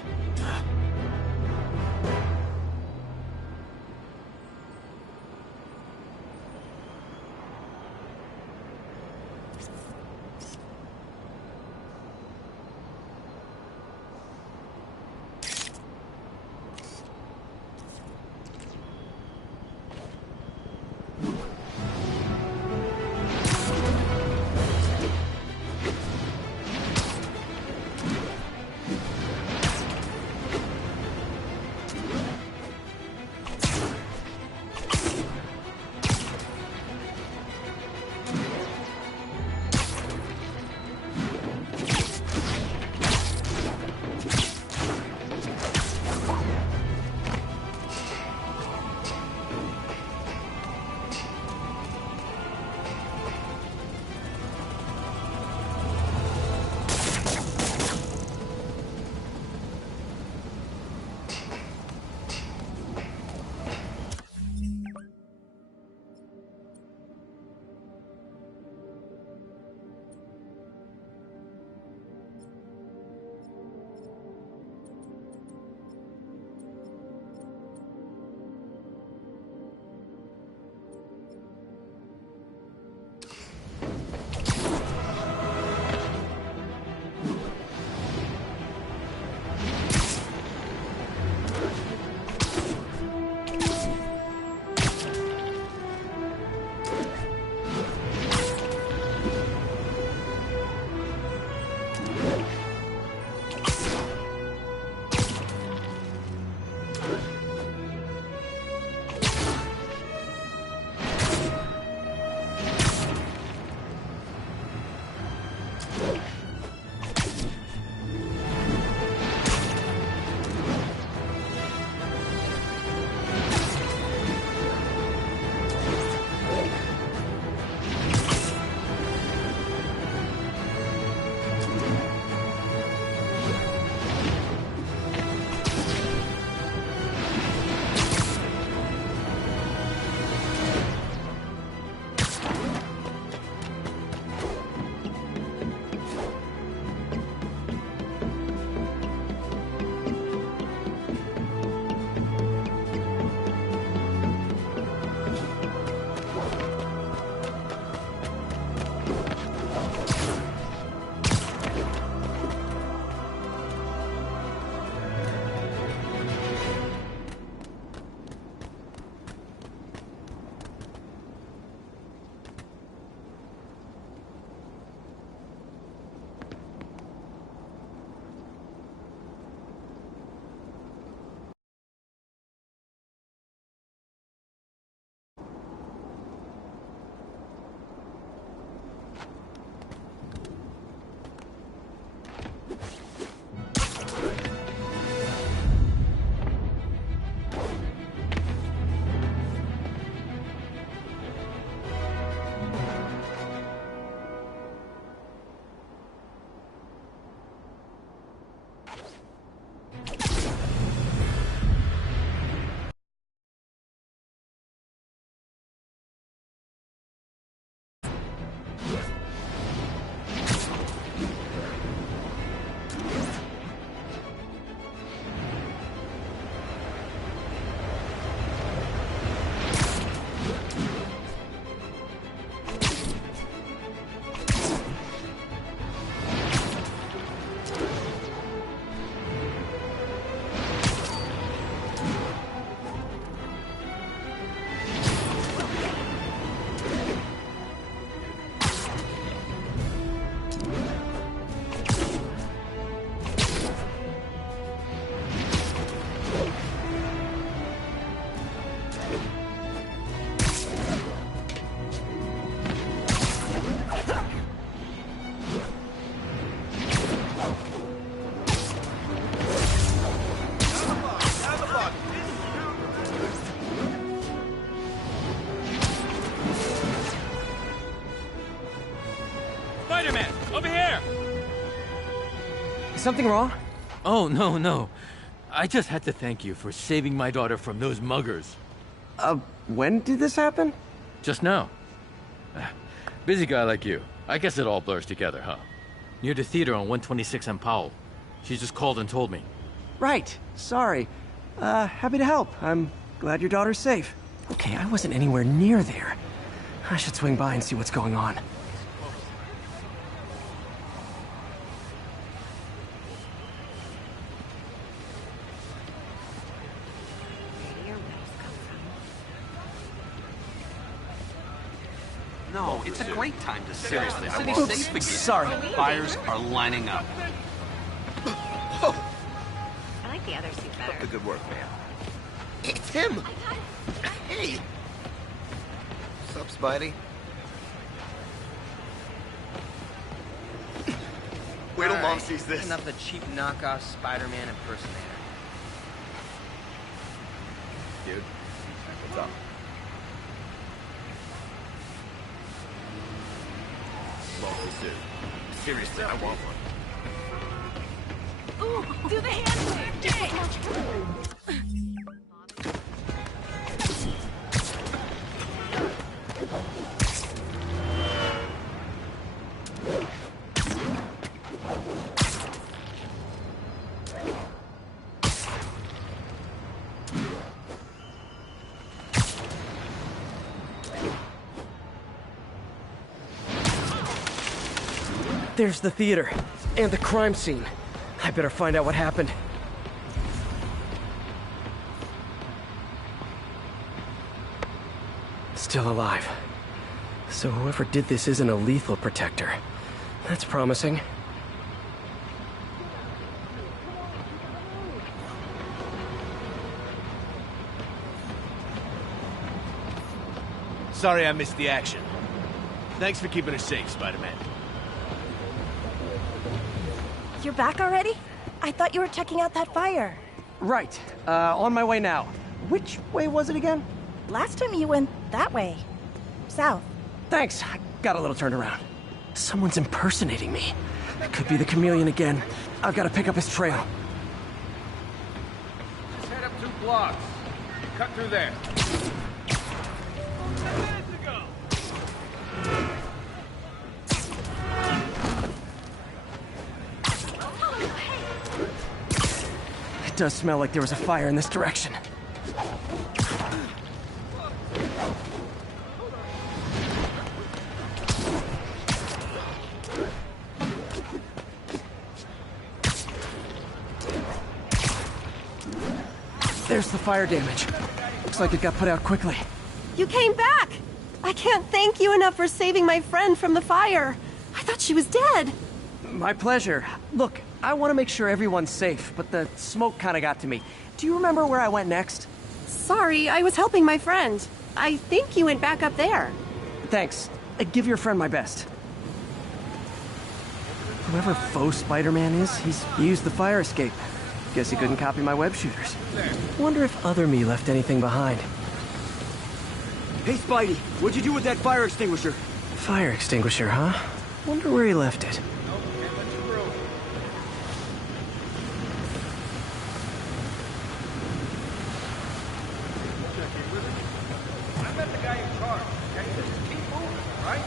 Spider-Man! Over here! Is something wrong? Oh, no. I just had to thank you for saving my daughter from those muggers. When did this happen? Just now. Busy guy like you. I guess it all blurs together, huh? Near the theater on 126 and Powell. She just called and told me. Right. Sorry. Happy to help. I'm glad your daughter's safe. Okay, I wasn't anywhere near there. I should swing by and see what's going on. No, it's a great time to seriously. I Oops, want safe again. sorry. Fires are lining up. I like the other suit better. Good work, man. It's him! Hey! What's up, Spidey? Wait till Mom sees this. Enough of the cheap knockoff Spider-Man impersonator. Dude, what's up? Lovely suit. Seriously, I want one. Ooh, do the handshake! There's the theater. And the crime scene. I better find out what happened. Still alive. So whoever did this isn't a lethal protector. That's promising. Sorry I missed the action. Thanks for keeping us safe, Spider-Man. You're back already? I thought you were checking out that fire. Right. On my way now. Which way was it again? Last time you went that way. South. Thanks. I got a little turned around. Someone's impersonating me. It could be the chameleon again. I've got to pick up his trail. Just head up 2 blocks. Cut through there. It does smell like there was a fire in this direction. There's the fire damage. Looks like it got put out quickly. You came back! I can't thank you enough for saving my friend from the fire. I thought she was dead. My pleasure. Look, I want to make sure everyone's safe, but the smoke kind of got to me. Do you remember where I went next? Sorry, I was helping my friend. I think you went back up there. Thanks. Give your friend my best. Whoever faux Spider-Man is, he's used the fire escape. Guess he couldn't copy my web shooters. Wonder if other me left anything behind. Hey, Spidey, what'd you do with that fire extinguisher? Fire extinguisher, huh? Wonder where he left it. I met the guy in charge, okay? Just keep moving, right?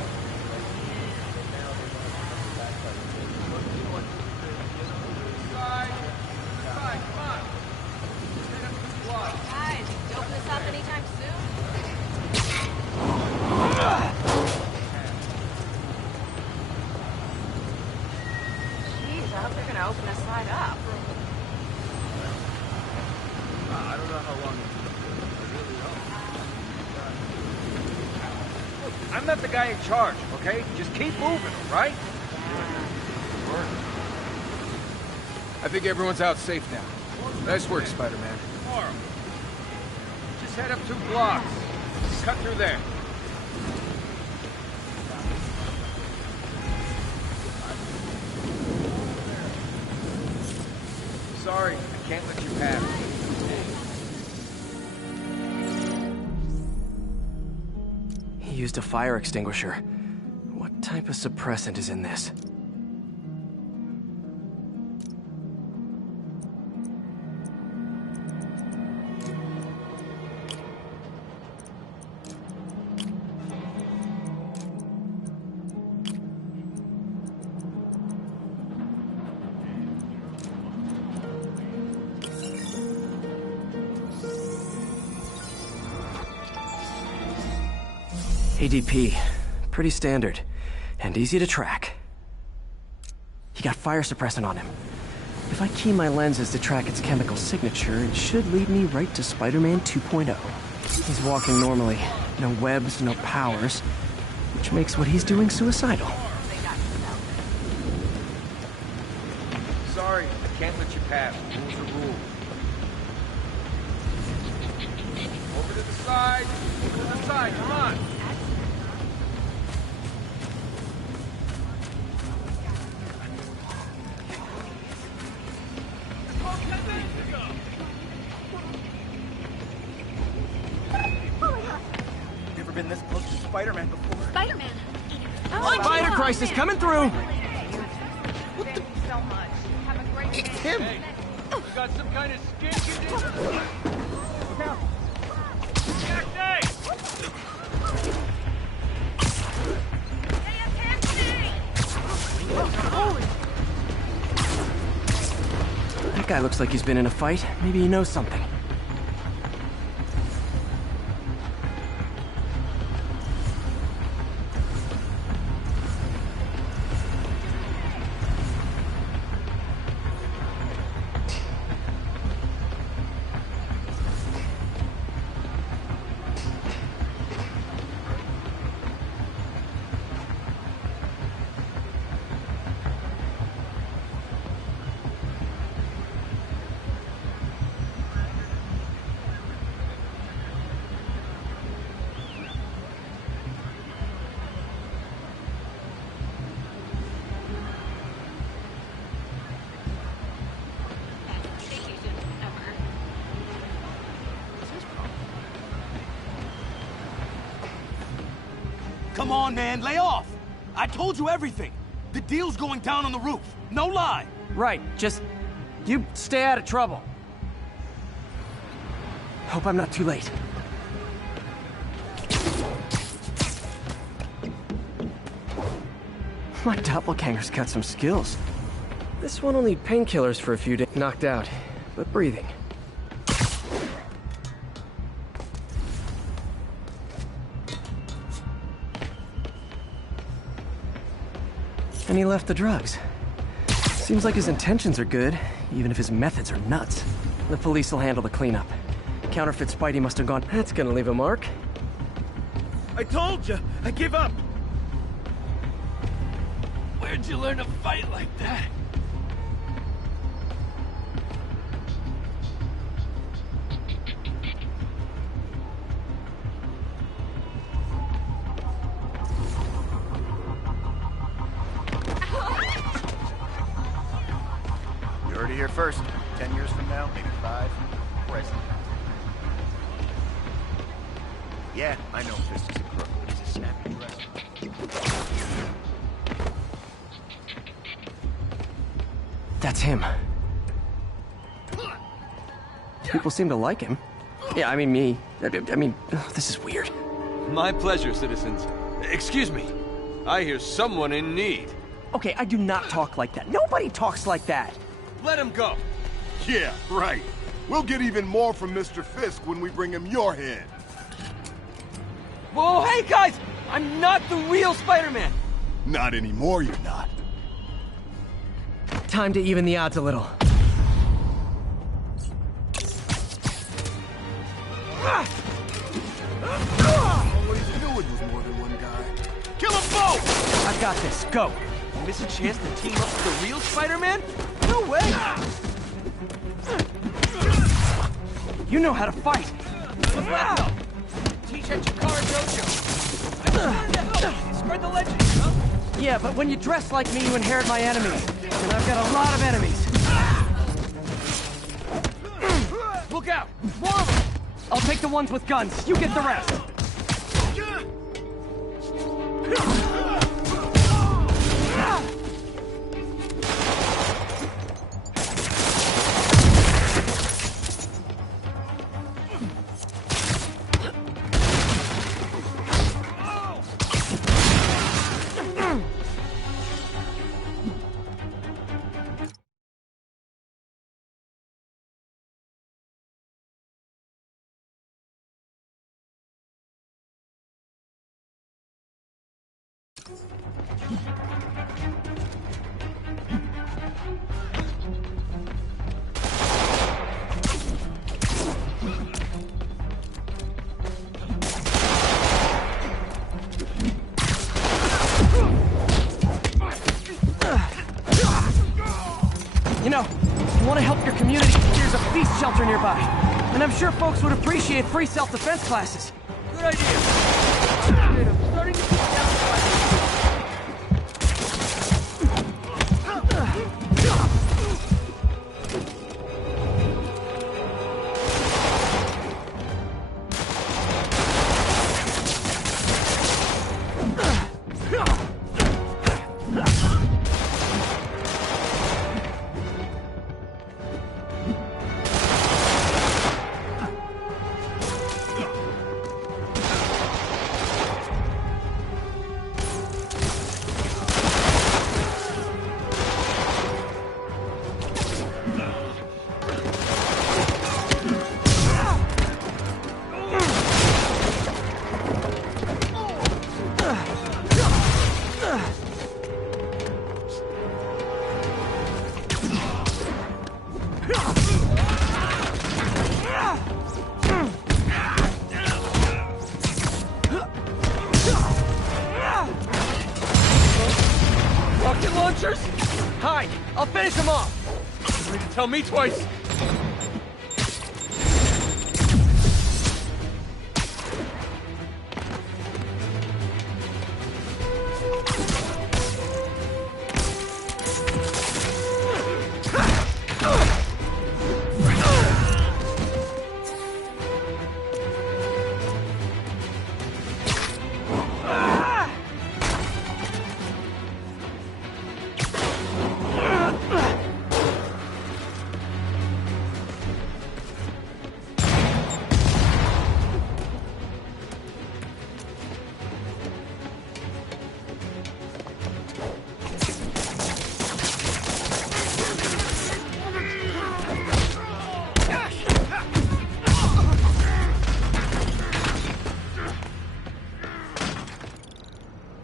Guys, you open this up anytime soon? Jeez, I hope they're gonna open this side up. I don't know how long Look, I'm not the guy in charge, okay? Just keep moving, right? I think everyone's out safe now. Nice work, Spider-Man. Tomorrow. Just head up 2 blocks. Cut through there. Sorry, I can't let you pass. He used a fire extinguisher. What type of suppressant is in this? ADP. Pretty standard. And easy to track. He got fire suppressant on him. If I key my lenses to track its chemical signature, it should lead me right to Spider-Man 2.0. He's walking normally. No webs, no powers. Which makes what he's doing suicidal. Sorry, can't let you pass. Rules are rules. Over to the side. Over to the side, come on. Never been this close to Spider-Man before. Spider-Man! Spider crisis coming through! What the? So much. Have a great day. It's him! Hey, you got some kind of skin condition? That guy looks like he's been in a fight. Maybe he knows something. Come on, man, lay off! I told you everything. The deal's going down on the roof. No lie. Right, just... you stay out of trouble. Hope I'm not too late. My doppelganger's got some skills. This one will need painkillers for a few days. Knocked out, but breathing. And he left the drugs. Seems like his intentions are good, even if his methods are nuts. The police will handle the cleanup. Counterfeit Spidey must have gone... That's gonna leave a mark. I told you, I give up. Where'd you learn to fight like that? You heard it here first. 10 years from now, maybe 5. Present. Yeah, I know Fist is a crook. He's a snappy dresser. That's him. People seem to like him. Yeah, I mean me. I mean, this is weird. My pleasure, citizens. Excuse me. I hear someone in need. Okay, I do not talk like that. Nobody talks like that. Let him go. Yeah, right. We'll get even more from Mr. Fisk when we bring him your head. Whoa, hey guys! I'm not the real Spider-Man! Not anymore, you're not. Time to even the odds a little. What are you doing with more than one guy? Kill them both! I've got this. Go. Miss a chance to team up with the real Spider-Man? No way! You know how to fight. Teach at Chikara Dojo. Spread the legend, huh? Yeah, but when you dress like me, you inherit my enemies. And I've got a lot of enemies. Look out! More of them! I'll take the ones with guns. You get the rest. You know, if you want to help your community, there's a feast shelter nearby. And I'm sure folks would appreciate free self-defense classes. Good idea. I'm starting to get down. Rocket launchers? Hide! I'll finish them off! You need to tell me twice!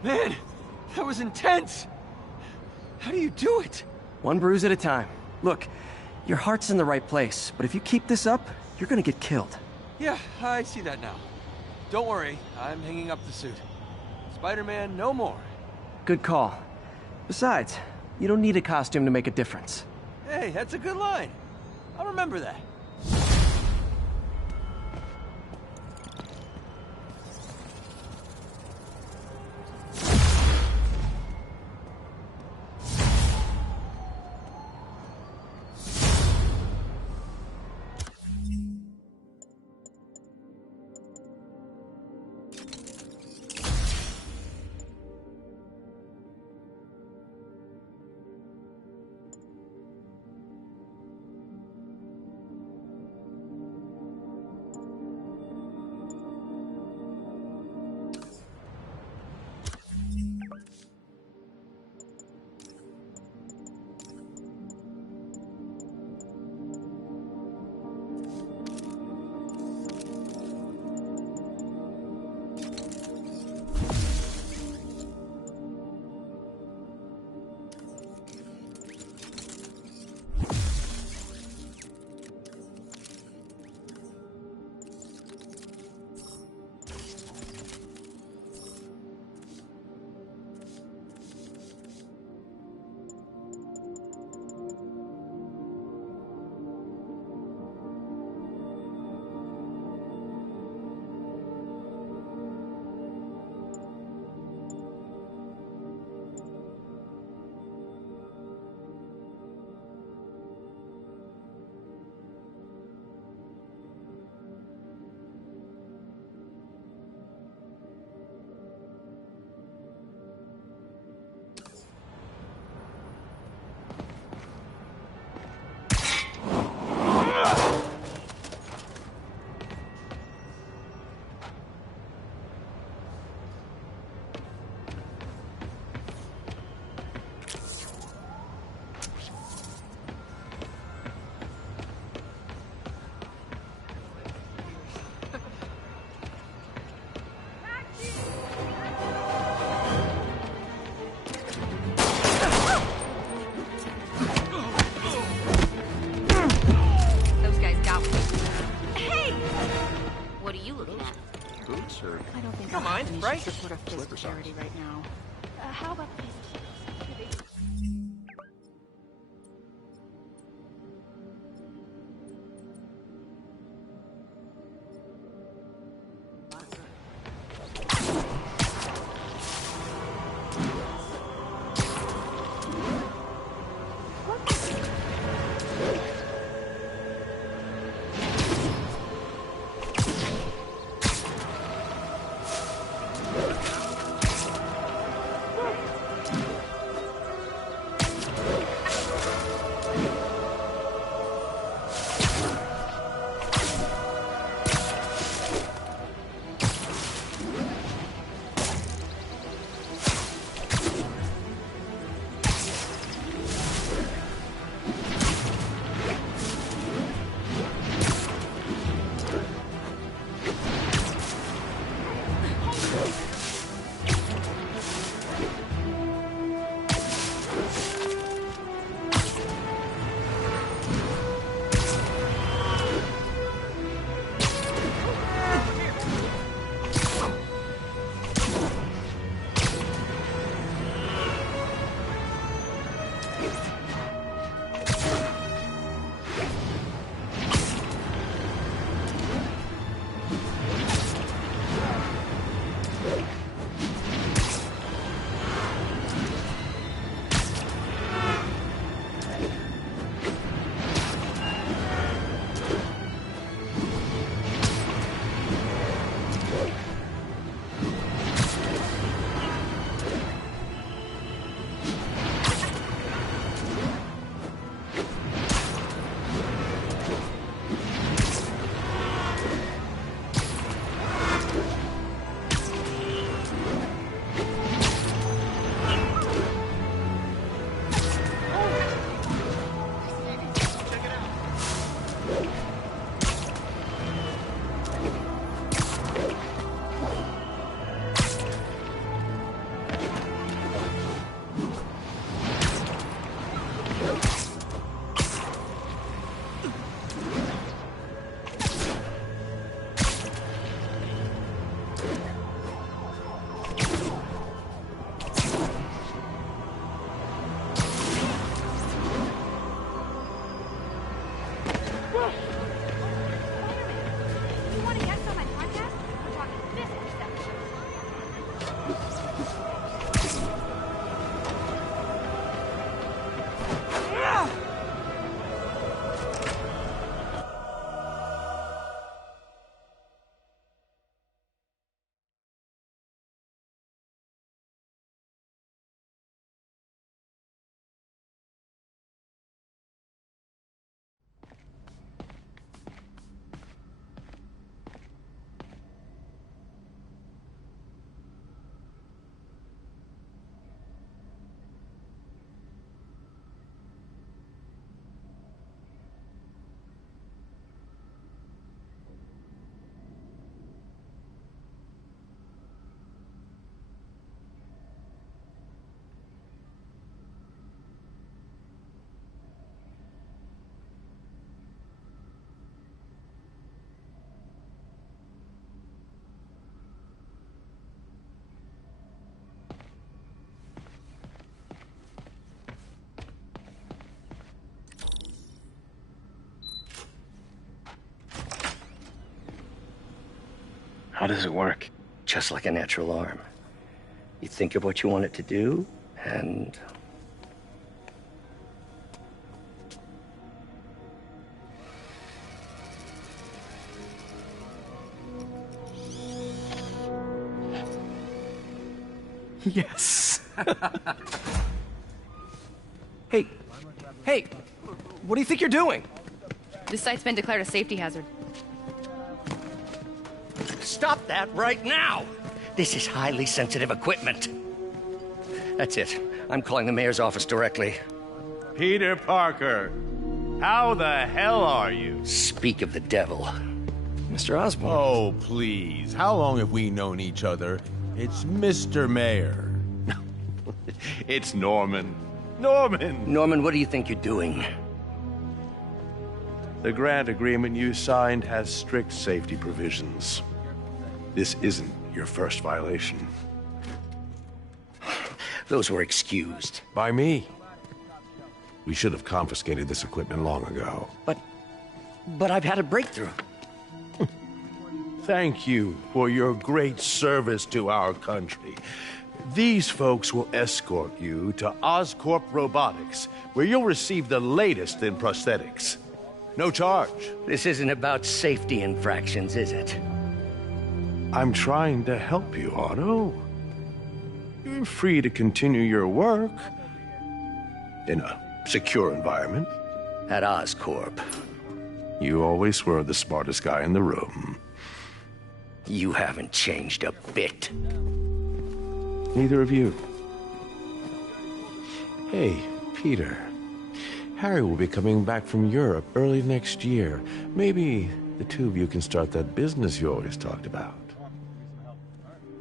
Man, that was intense! How do you do it? One bruise at a time. Look, your heart's in the right place, but if you keep this up, you're gonna get killed. Yeah, I see that now. Don't worry, I'm hanging up the suit. Spider-Man, no more. Good call. Besides, you don't need a costume to make a difference. Hey, that's a good line. I'll remember that. have Fisk security right now. How about these? How does it work? Just like a natural arm. You think of what you want it to do, and... Yes. Hey, what do you think you're doing? This site's been declared a safety hazard. Stop that right now! This is highly sensitive equipment. That's it. I'm calling the mayor's office directly. Peter Parker, how the hell are you? Speak of the devil. Mr. Osborn. Oh, please. How long have we known each other? It's Mr. Mayor. It's Norman. Norman, what do you think you're doing? The grant agreement you signed has strict safety provisions. This isn't your first violation. Those were excused. By me. We should have confiscated this equipment long ago. But I've had a breakthrough. Thank you for your great service to our country. These folks will escort you to Oscorp Robotics, where you'll receive the latest in prosthetics. No charge. This isn't about safety infractions, is it? I'm trying to help you, Otto. You're free to continue your work in a secure environment. At Oscorp. You always were the smartest guy in the room. You haven't changed a bit. Neither of you. Hey, Peter. Harry will be coming back from Europe early next year. Maybe the two of you can start that business you always talked about.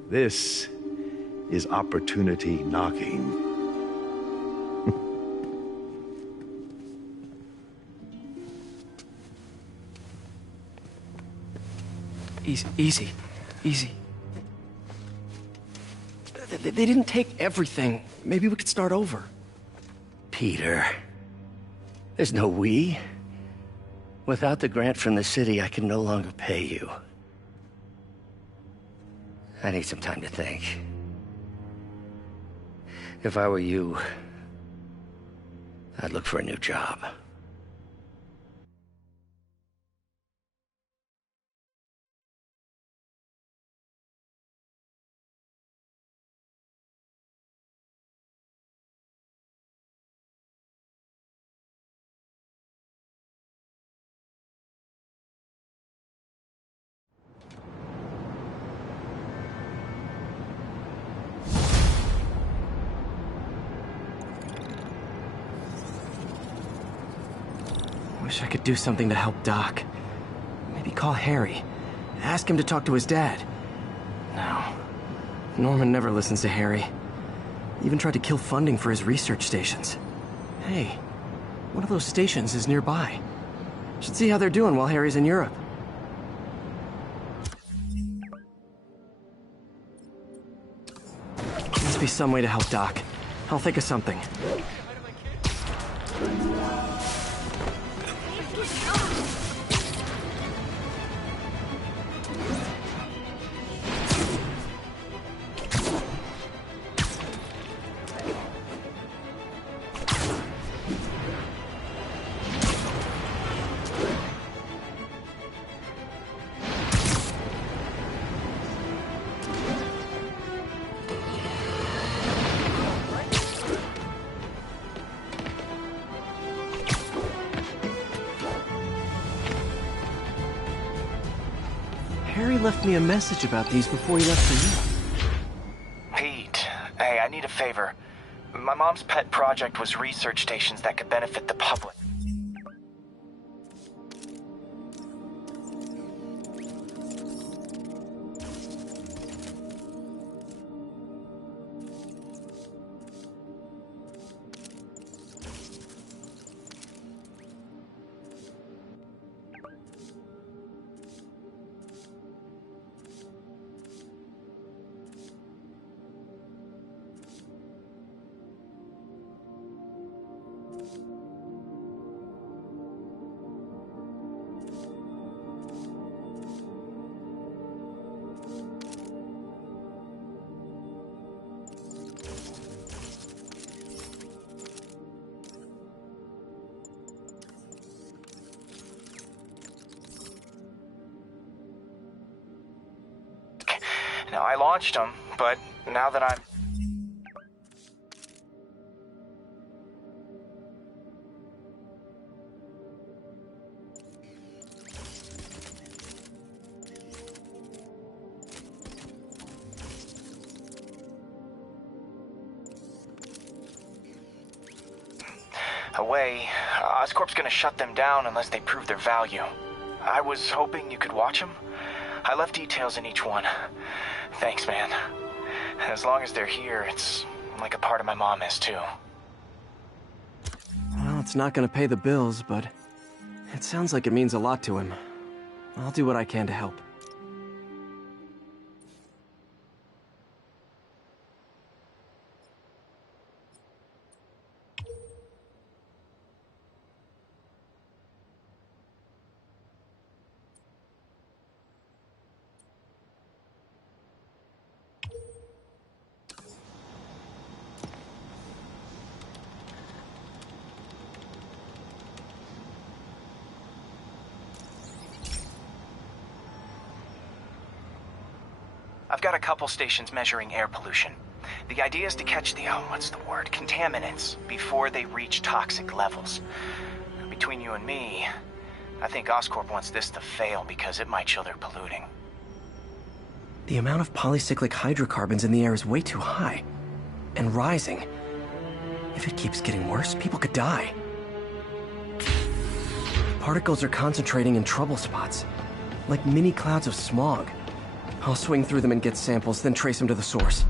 This is opportunity knocking. Easy. They didn't take everything. Maybe we could start over. Peter, there's no we. Without the grant from the city, I can no longer pay you. I need some time to think. If I were you, I'd look for a new job. Wish I could do something to help Doc. Maybe call Harry. Ask him to talk to his dad. No. Norman never listens to Harry. Even tried to kill funding for his research stations. Hey, one of those stations is nearby. Should see how they're doing while Harry's in Europe. Must be some way to help Doc. I'll think of something. Harry left me a message about these before he left for you. Pete, hey, I need a favor. My mom's pet project was research stations that could benefit the public. Now, I launched them, but now that I'm... away, Oscorp's gonna shut them down unless they prove their value. I was hoping you could watch them. I left details in each one. Thanks, man. As long as they're here, it's like a part of my mom is, too. Well, it's not gonna pay the bills, but it sounds like it means a lot to him. I'll do what I can to help. I've got a couple stations measuring air pollution. The idea is to catch the, contaminants before they reach toxic levels. Between you and me, I think Oscorp wants this to fail because it might show they're polluting. The amount of polycyclic hydrocarbons in the air is way too high. And rising. If it keeps getting worse, people could die. Particles are concentrating in trouble spots, like mini clouds of smog. I'll swing through them and get samples, then trace them to the source.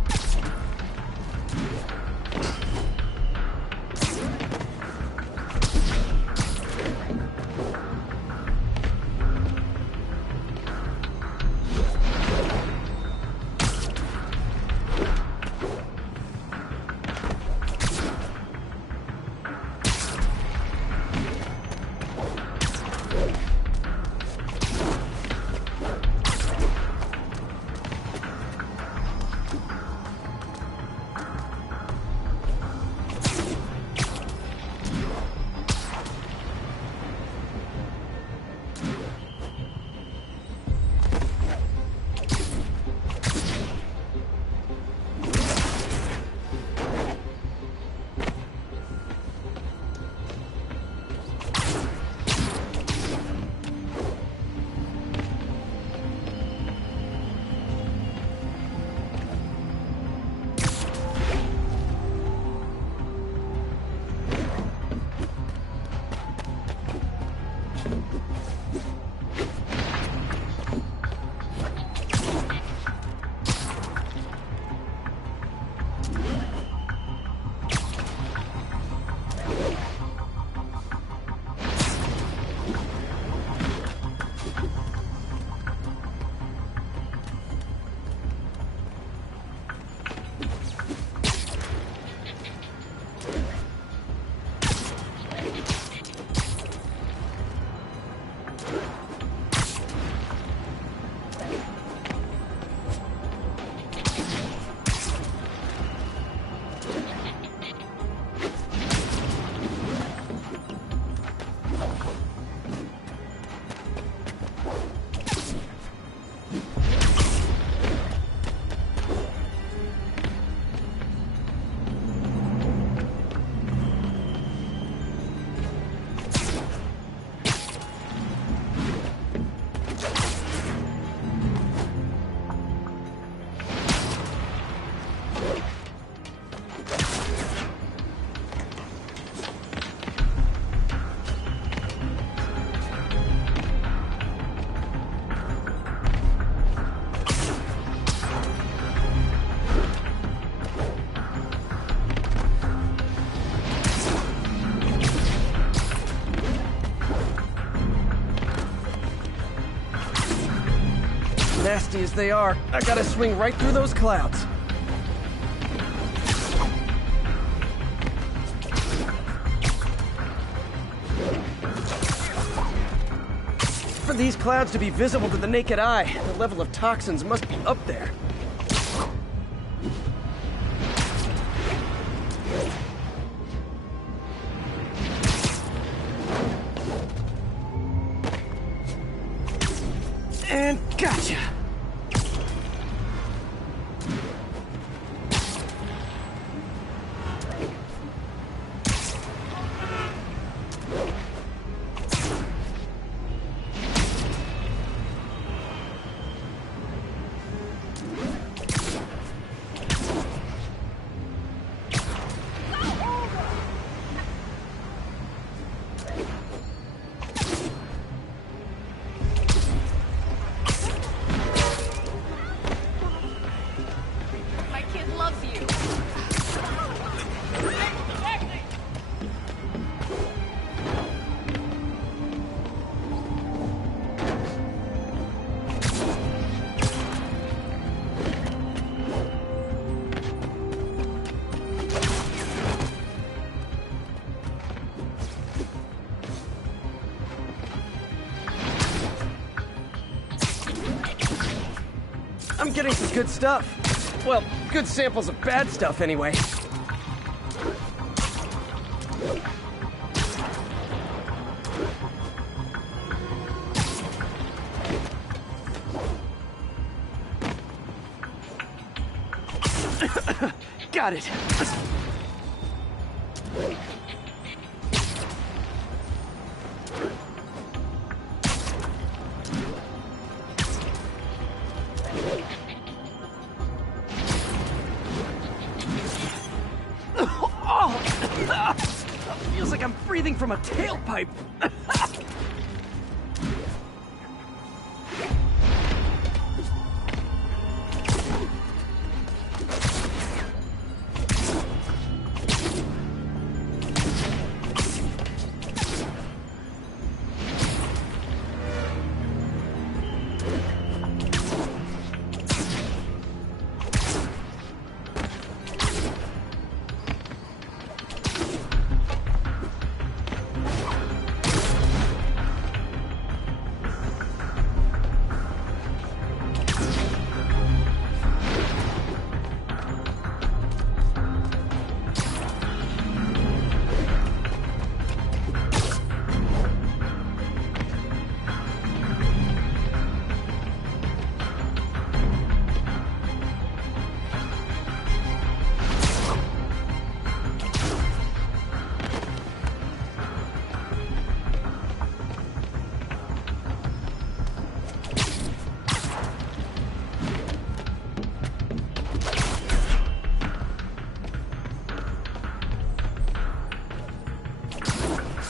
Nasty as they are, I gotta swing right through those clouds. For these clouds to be visible to the naked eye, the level of toxins must be up there. And gotcha! I'm getting some good stuff. Well, good samples of bad stuff, anyway. got it. Feels like I'm breathing from a tailpipe.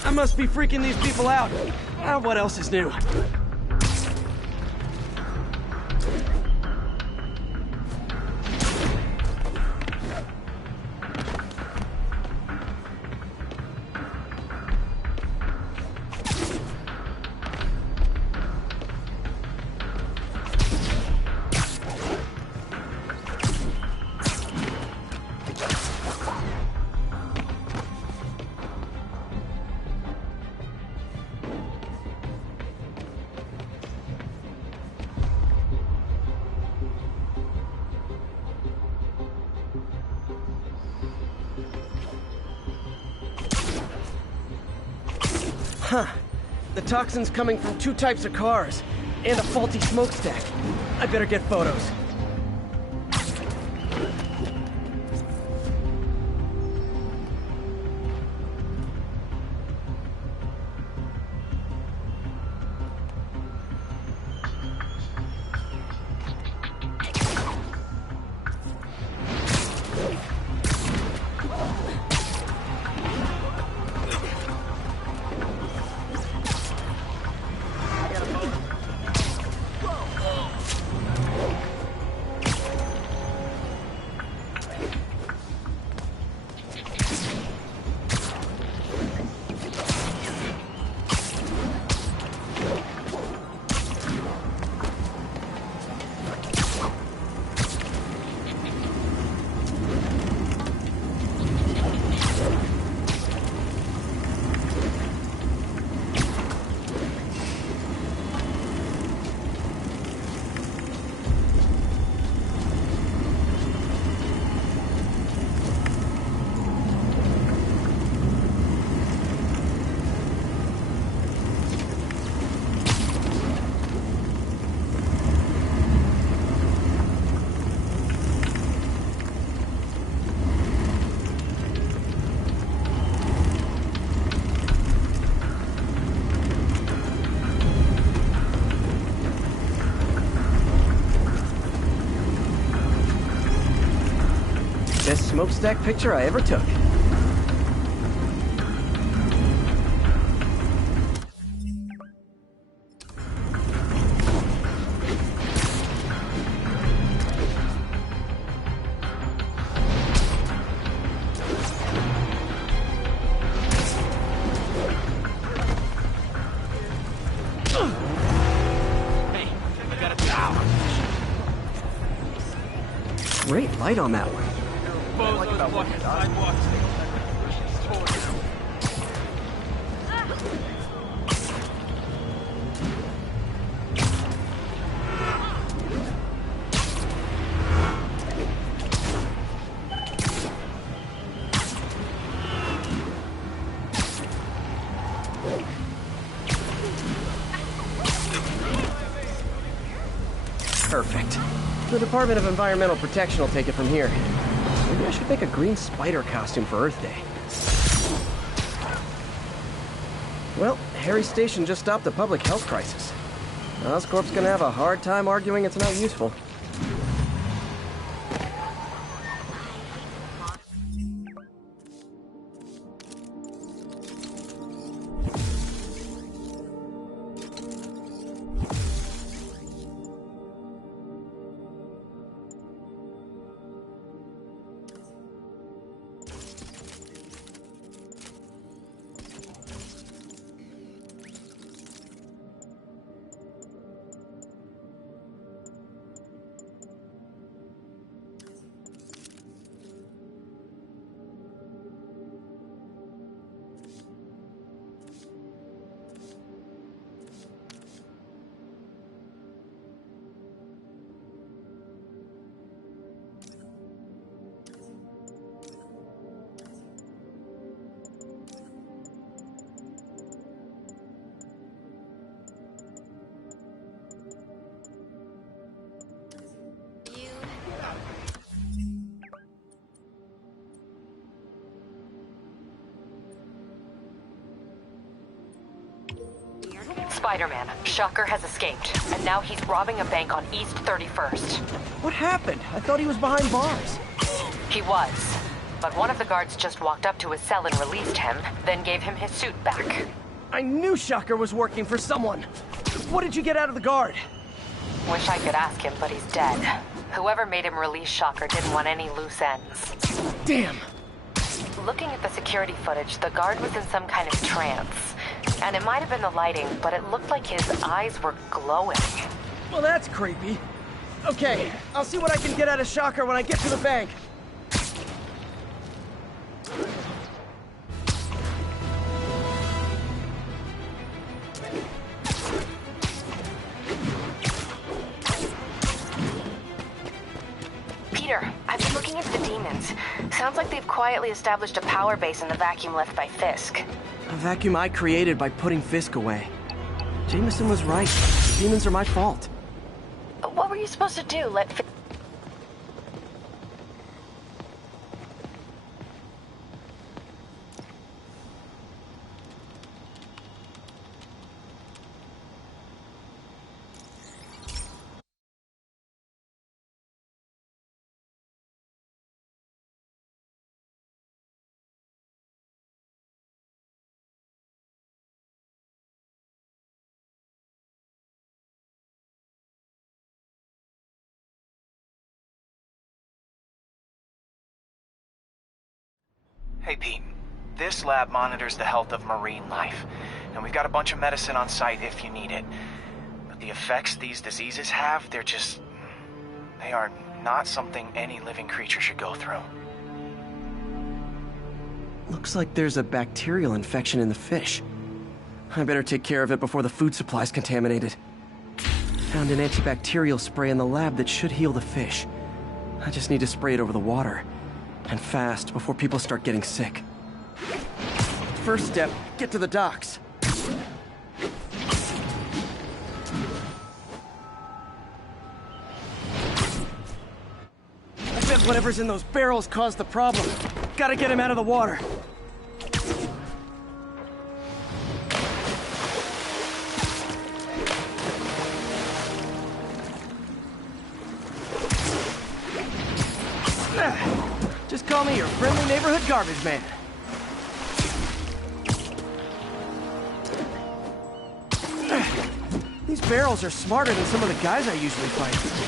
I must be freaking these people out. What else is new? Huh. The toxin's coming from 2 types of cars, and a faulty smokestack. I better get photos. Best smokestack picture I ever took. Great light on that one. Perfect. The Department of Environmental Protection will take it from here. Maybe I should make a green spider costume for Earth Day. Well, Harry's station just stopped a public health crisis. Oscorp's gonna have a hard time arguing it's not useful. Spider-Man, Shocker has escaped, and now he's robbing a bank on East 31st. What happened? I thought he was behind bars. He was, but one of the guards just walked up to his cell and released him, then gave him his suit back. I knew Shocker was working for someone. What did you get out of the guard? Wish I could ask him, but he's dead. Whoever made him release Shocker didn't want any loose ends. Damn! Looking at the security footage, the guard was in some kind of trance. And it might have been the lighting, but it looked like his eyes were glowing. Well, that's creepy. Okay, I'll see what I can get out of Shocker when I get to the bank. Peter, I've been looking into the demons. Sounds like they've quietly established a power base in the vacuum left by Fisk. A vacuum I created by putting Fisk away. Jameson was right. The demons are my fault. What were you supposed to do? Let Fisk... Hey Pete, this lab monitors the health of marine life, and we've got a bunch of medicine on site if you need it. But the effects these diseases have, they are not something any living creature should go through. Looks like there's a bacterial infection in the fish. I better take care of it before the food supply's contaminated. Found an antibacterial spray in the lab that should heal the fish. I just need to spray it over the water. And fast, before people start getting sick. First step, get to the docks. I bet whatever's in those barrels caused the problem. Gotta get him out of the water. Just call me your friendly neighborhood garbage man. These barrels are smarter than some of the guys I usually fight.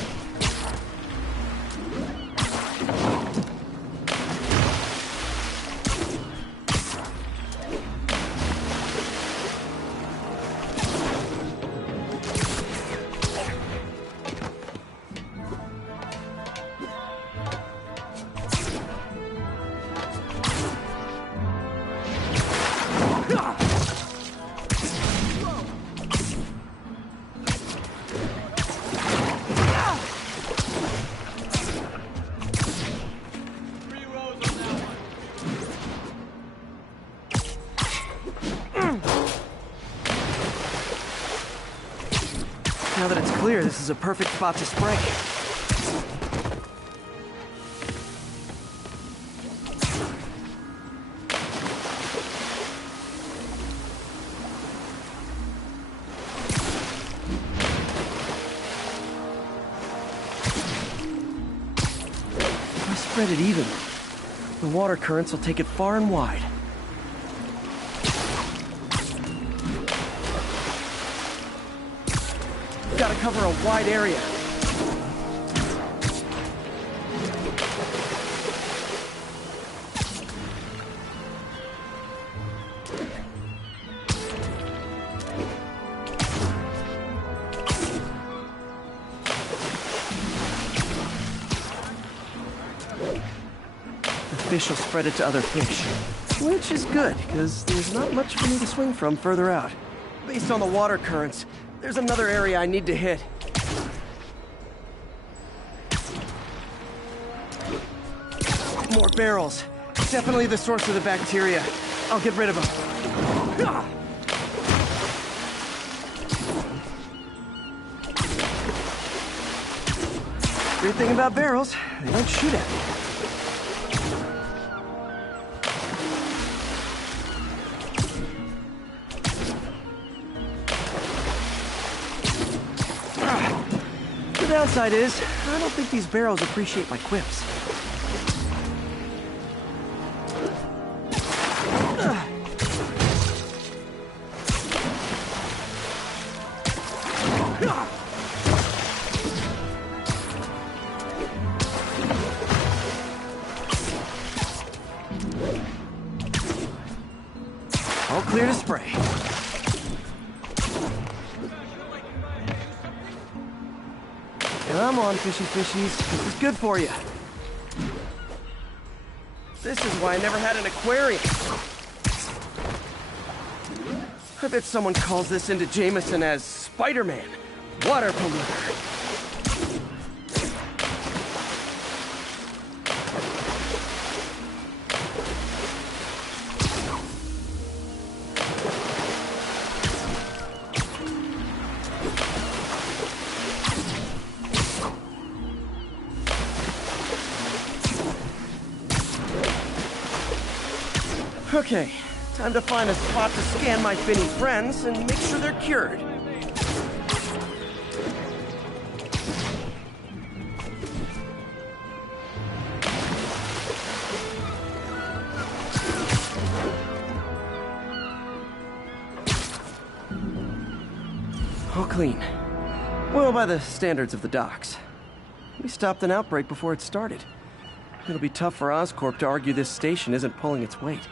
Now that it's clear, this is a perfect spot to spray. spread it evenly. The water currents will take it far and wide. Gotta cover a wide area. Fish will spread it to other fish, which is good, because there's not much for me to swing from further out. Based on the water currents, there's another area I need to hit. More barrels. Definitely the source of the bacteria. I'll get rid of them. Great thing about barrels, they don't shoot at me. The downside is, I don't think these barrels appreciate my quips. All clear to spray. Come on, fishy fishies. This is good for you. This is why I never had an aquarium. I bet someone calls this into Jameson as Spider-Man, water polluter. Okay, time to find a spot to scan my finny friends and make sure they're cured. All clean. Well, by the standards of the docks. We stopped an outbreak before it started. It'll be tough for Oscorp to argue this station isn't pulling its weight.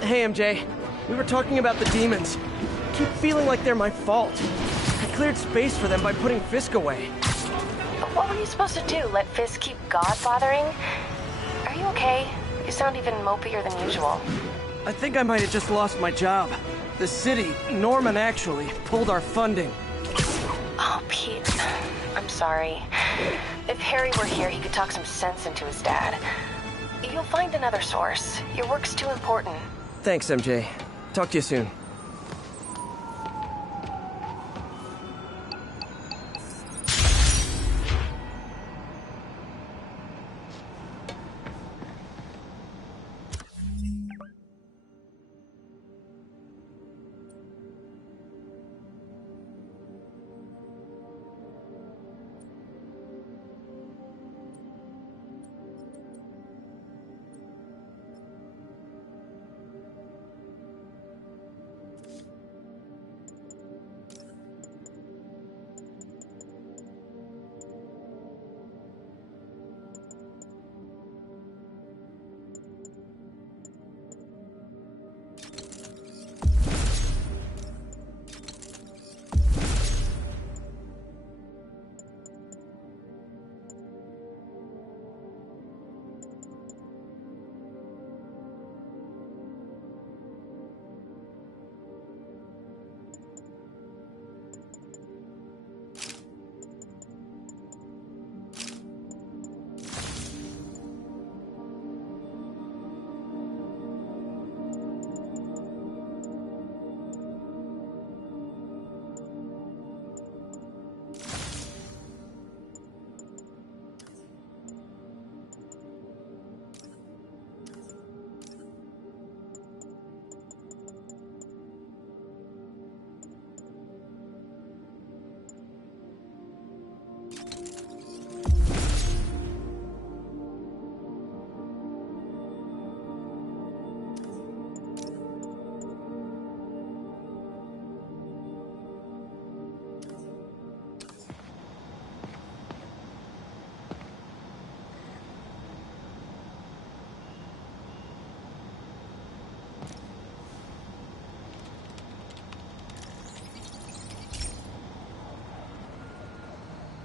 Hey, MJ. We were talking about the demons. I keep feeling like they're my fault. I cleared space for them by putting Fisk away. What were you supposed to do? Let Fisk keep God-bothering? Are you okay? You sound even mopier than usual. I think I might have just lost my job. The city, Norman actually, pulled our funding. Oh, Pete. I'm sorry. If Harry were here, he could talk some sense into his dad. You'll find another source. Your work's too important. Thanks, MJ. Talk to you soon.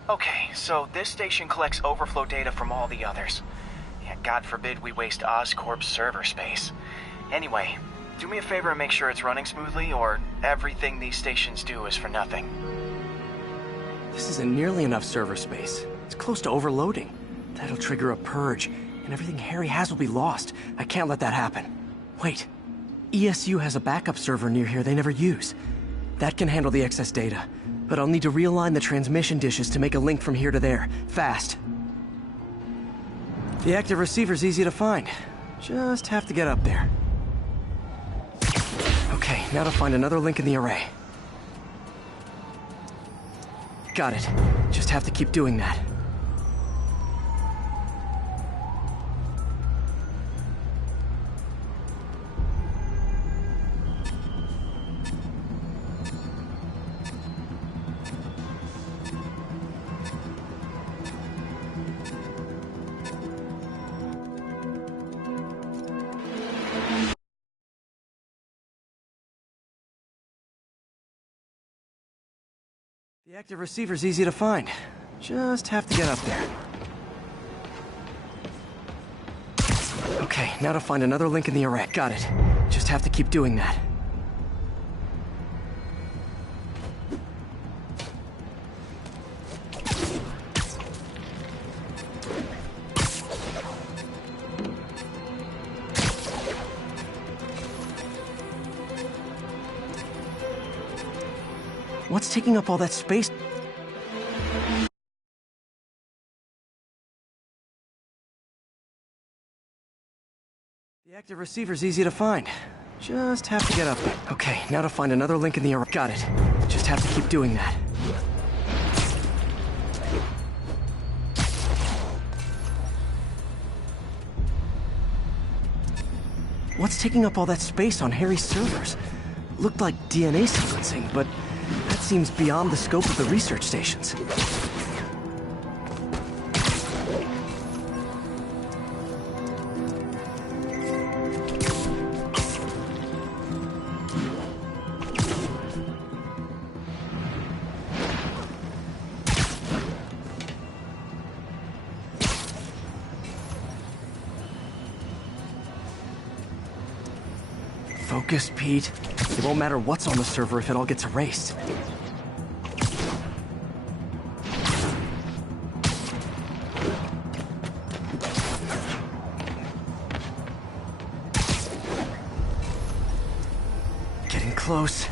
Okay, so this station collects overflow data from all the others. Yeah, God forbid we waste Oscorp's server space. Anyway, do me a favor and make sure it's running smoothly, or everything these stations do is for nothing. This isn't nearly enough server space. It's close to overloading. That'll trigger a purge, and everything Harry has will be lost. I can't let that happen. Wait. ESU has a backup server near here they never use. That can handle the excess data, but I'll need to realign the transmission dishes to make a link from here to there, fast. The active receiver's easy to find. Just have to get up there. Okay, now to find another link in the array. Got it. Just have to keep doing that. The active receiver's easy to find. Just have to get up there. Okay, now to find another link in the array. Got it. Just have to keep doing that. What's taking up all that space? The active receiver's easy to find. Just have to get up there. Okay, now to find another link in the array. Got it. Just have to keep doing that. What's taking up all that space on Harry's servers? Looked like DNA sequencing, but that seems beyond the scope of the research stations. Focus, Pete. It won't matter what's on the server if it all gets erased. Getting close.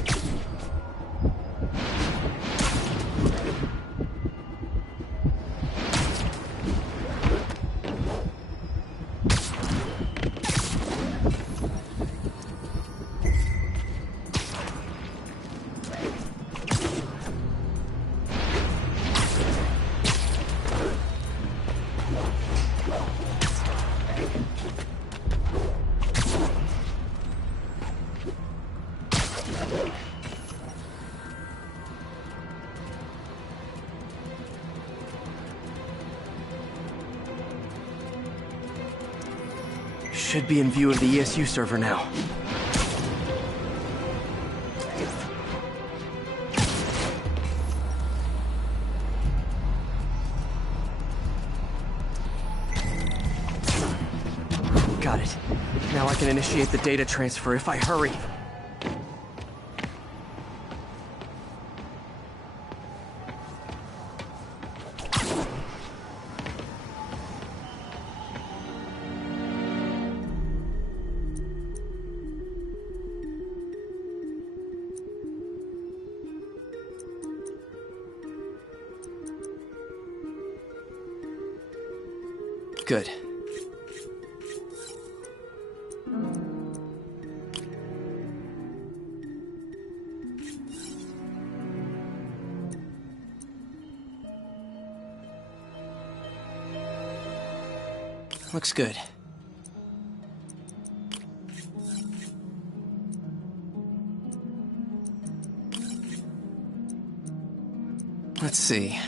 Should be in view of the ESU server now. Got it. Now I can initiate the data transfer if I hurry. Good. Looks good. Let's see.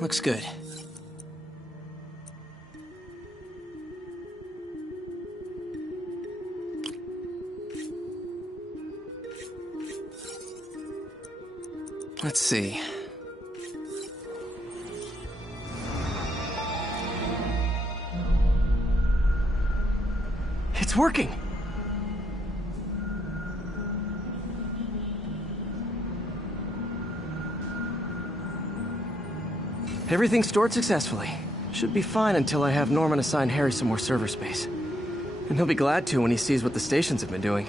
Looks good. Let's see. It's working! Everything's stored successfully. Should be fine until I have Norman assign Harry some more server space. And he'll be glad to when he sees what the stations have been doing.